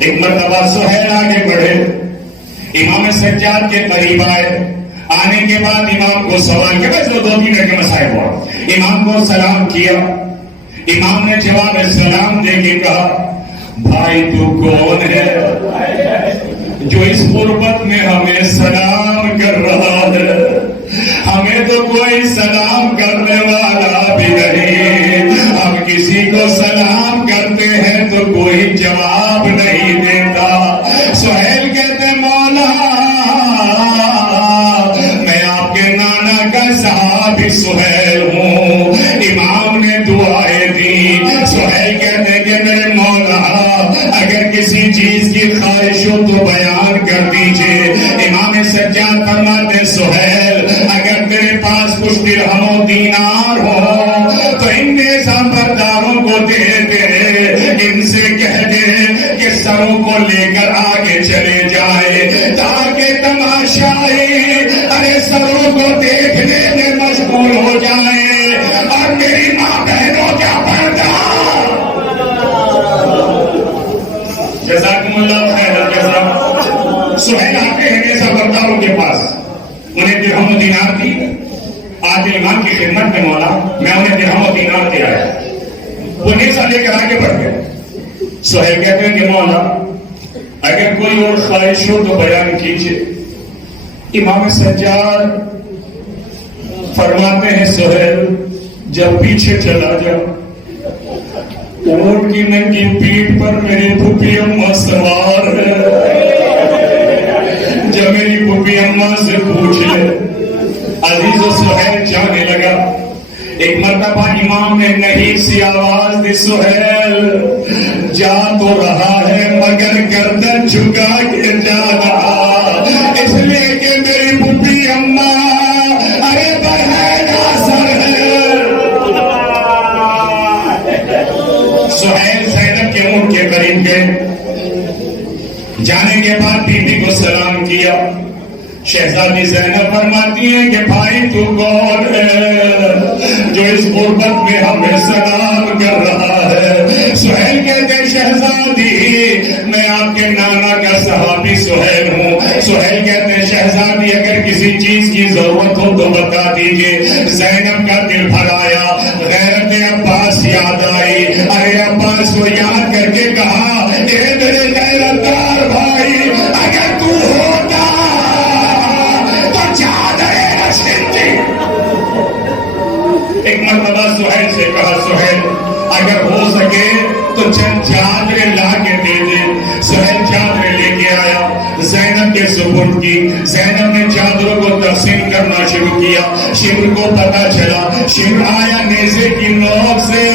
ایک مرتبہ سہیل آگے بڑھے, امام سجاد کے قریب آئے. آنے کے بعد امام کو سوال کیا, بس وہ 2-3 منٹ کے مسائل ہوا. امام کو سلام کیا. امام نے جواب سلام دے کے کہا بھائی تو کون ہے جو اس غربت میں ہمیں سلام کر رہا ہے؟ ہمیں تو کوئی سلام کرنے والا بھی نہیں. ہم کسی کو سلام کرتے ہیں تو کوئی جواب نہیں دیتا. سہیل کہتے مولا میں آپ کے نانا کا صحابی سہیل ہوں. امام نے دعائیں دی. سہیل کہتے کہ میرے مولا اگر کسی چیز کی خواہش ہو تو بیان کر دیجئے. امام سجاد فرماتے سہیل اگر تیرے پاس کچھ درہم و دینار ہو تو ان نظامبرداروں کو دے دے, ان سے کہہ دے کہ سروں کو لے کر آگے چلے جائے تاکہ تماشائی ارے سروں کو دیکھنے میں مشغول ہو جائے اور میری ماں بہنوں کا پردہ. جزاکم اللہ خیر الجزا. سہیل آتے ہیں نظامبرداروں کے پاس, انہیں درہم و دینار دی. آج امام کی خدمت میں مولا میں انہیں درہم و دینار دے آیا. وہ نیزہ لے کر آگے بڑھ گئے. سہیل کہتے ہیں کہ مولا اگر کوئی اور خواہش ہو تو بیان کیجیے. امام سجاد فرماتے ہیں سہیل جب پیچھے چلا جا, اونٹ کی ننگی پیٹھ پر میری پھوپھی اماں سوار ہے. جب میری پھوپھی اماں سے پوچھ لے. عزیز و سہیل جانے لگا. ایک مرتبہ امام نے نہیں سی آواز دی سہیل جا تو رہا ہے مگر گردن جھکا کے جا رہا, اس لیے کہ میری پھوپھی اماں ارے بہن اثر ہے. سہیل زینب کے اونٹ کے قریب گئے. جانے کے بعد بیوی کو سلام کیا. شہزادی زینب فرماتی ہے کہ بھائی تو کون ہے جو اس غربت میں ہمیں سلام کر رہا ہے؟ سہیل کہتے ہیں شہزادی میں آپ کے نانا کا صحابی سہیل ہوں. سہیل کہتے ہیں شہزادی اگر کسی چیز کی ضرورت ہو تو بتا دیجئے. زینب کا دل بھر آیا, غیرت عباس یاد آئی. ارے عباس کو یاد کر کے کہا اے میرے غیرتدار بھائی اگر تو ہوتا ایک مرتبہ سہیل سے کہا سہیل اگر ہو سکے تو چند چادریں لا کے دے دے. سہیل چادریں لے کے آیا, زینب کے سپرد کی. زینب نے چادروں کو تقسیم کرنا شروع کیا. شمر کو پتا چلا, شمر آیا نیزے کی نوک سے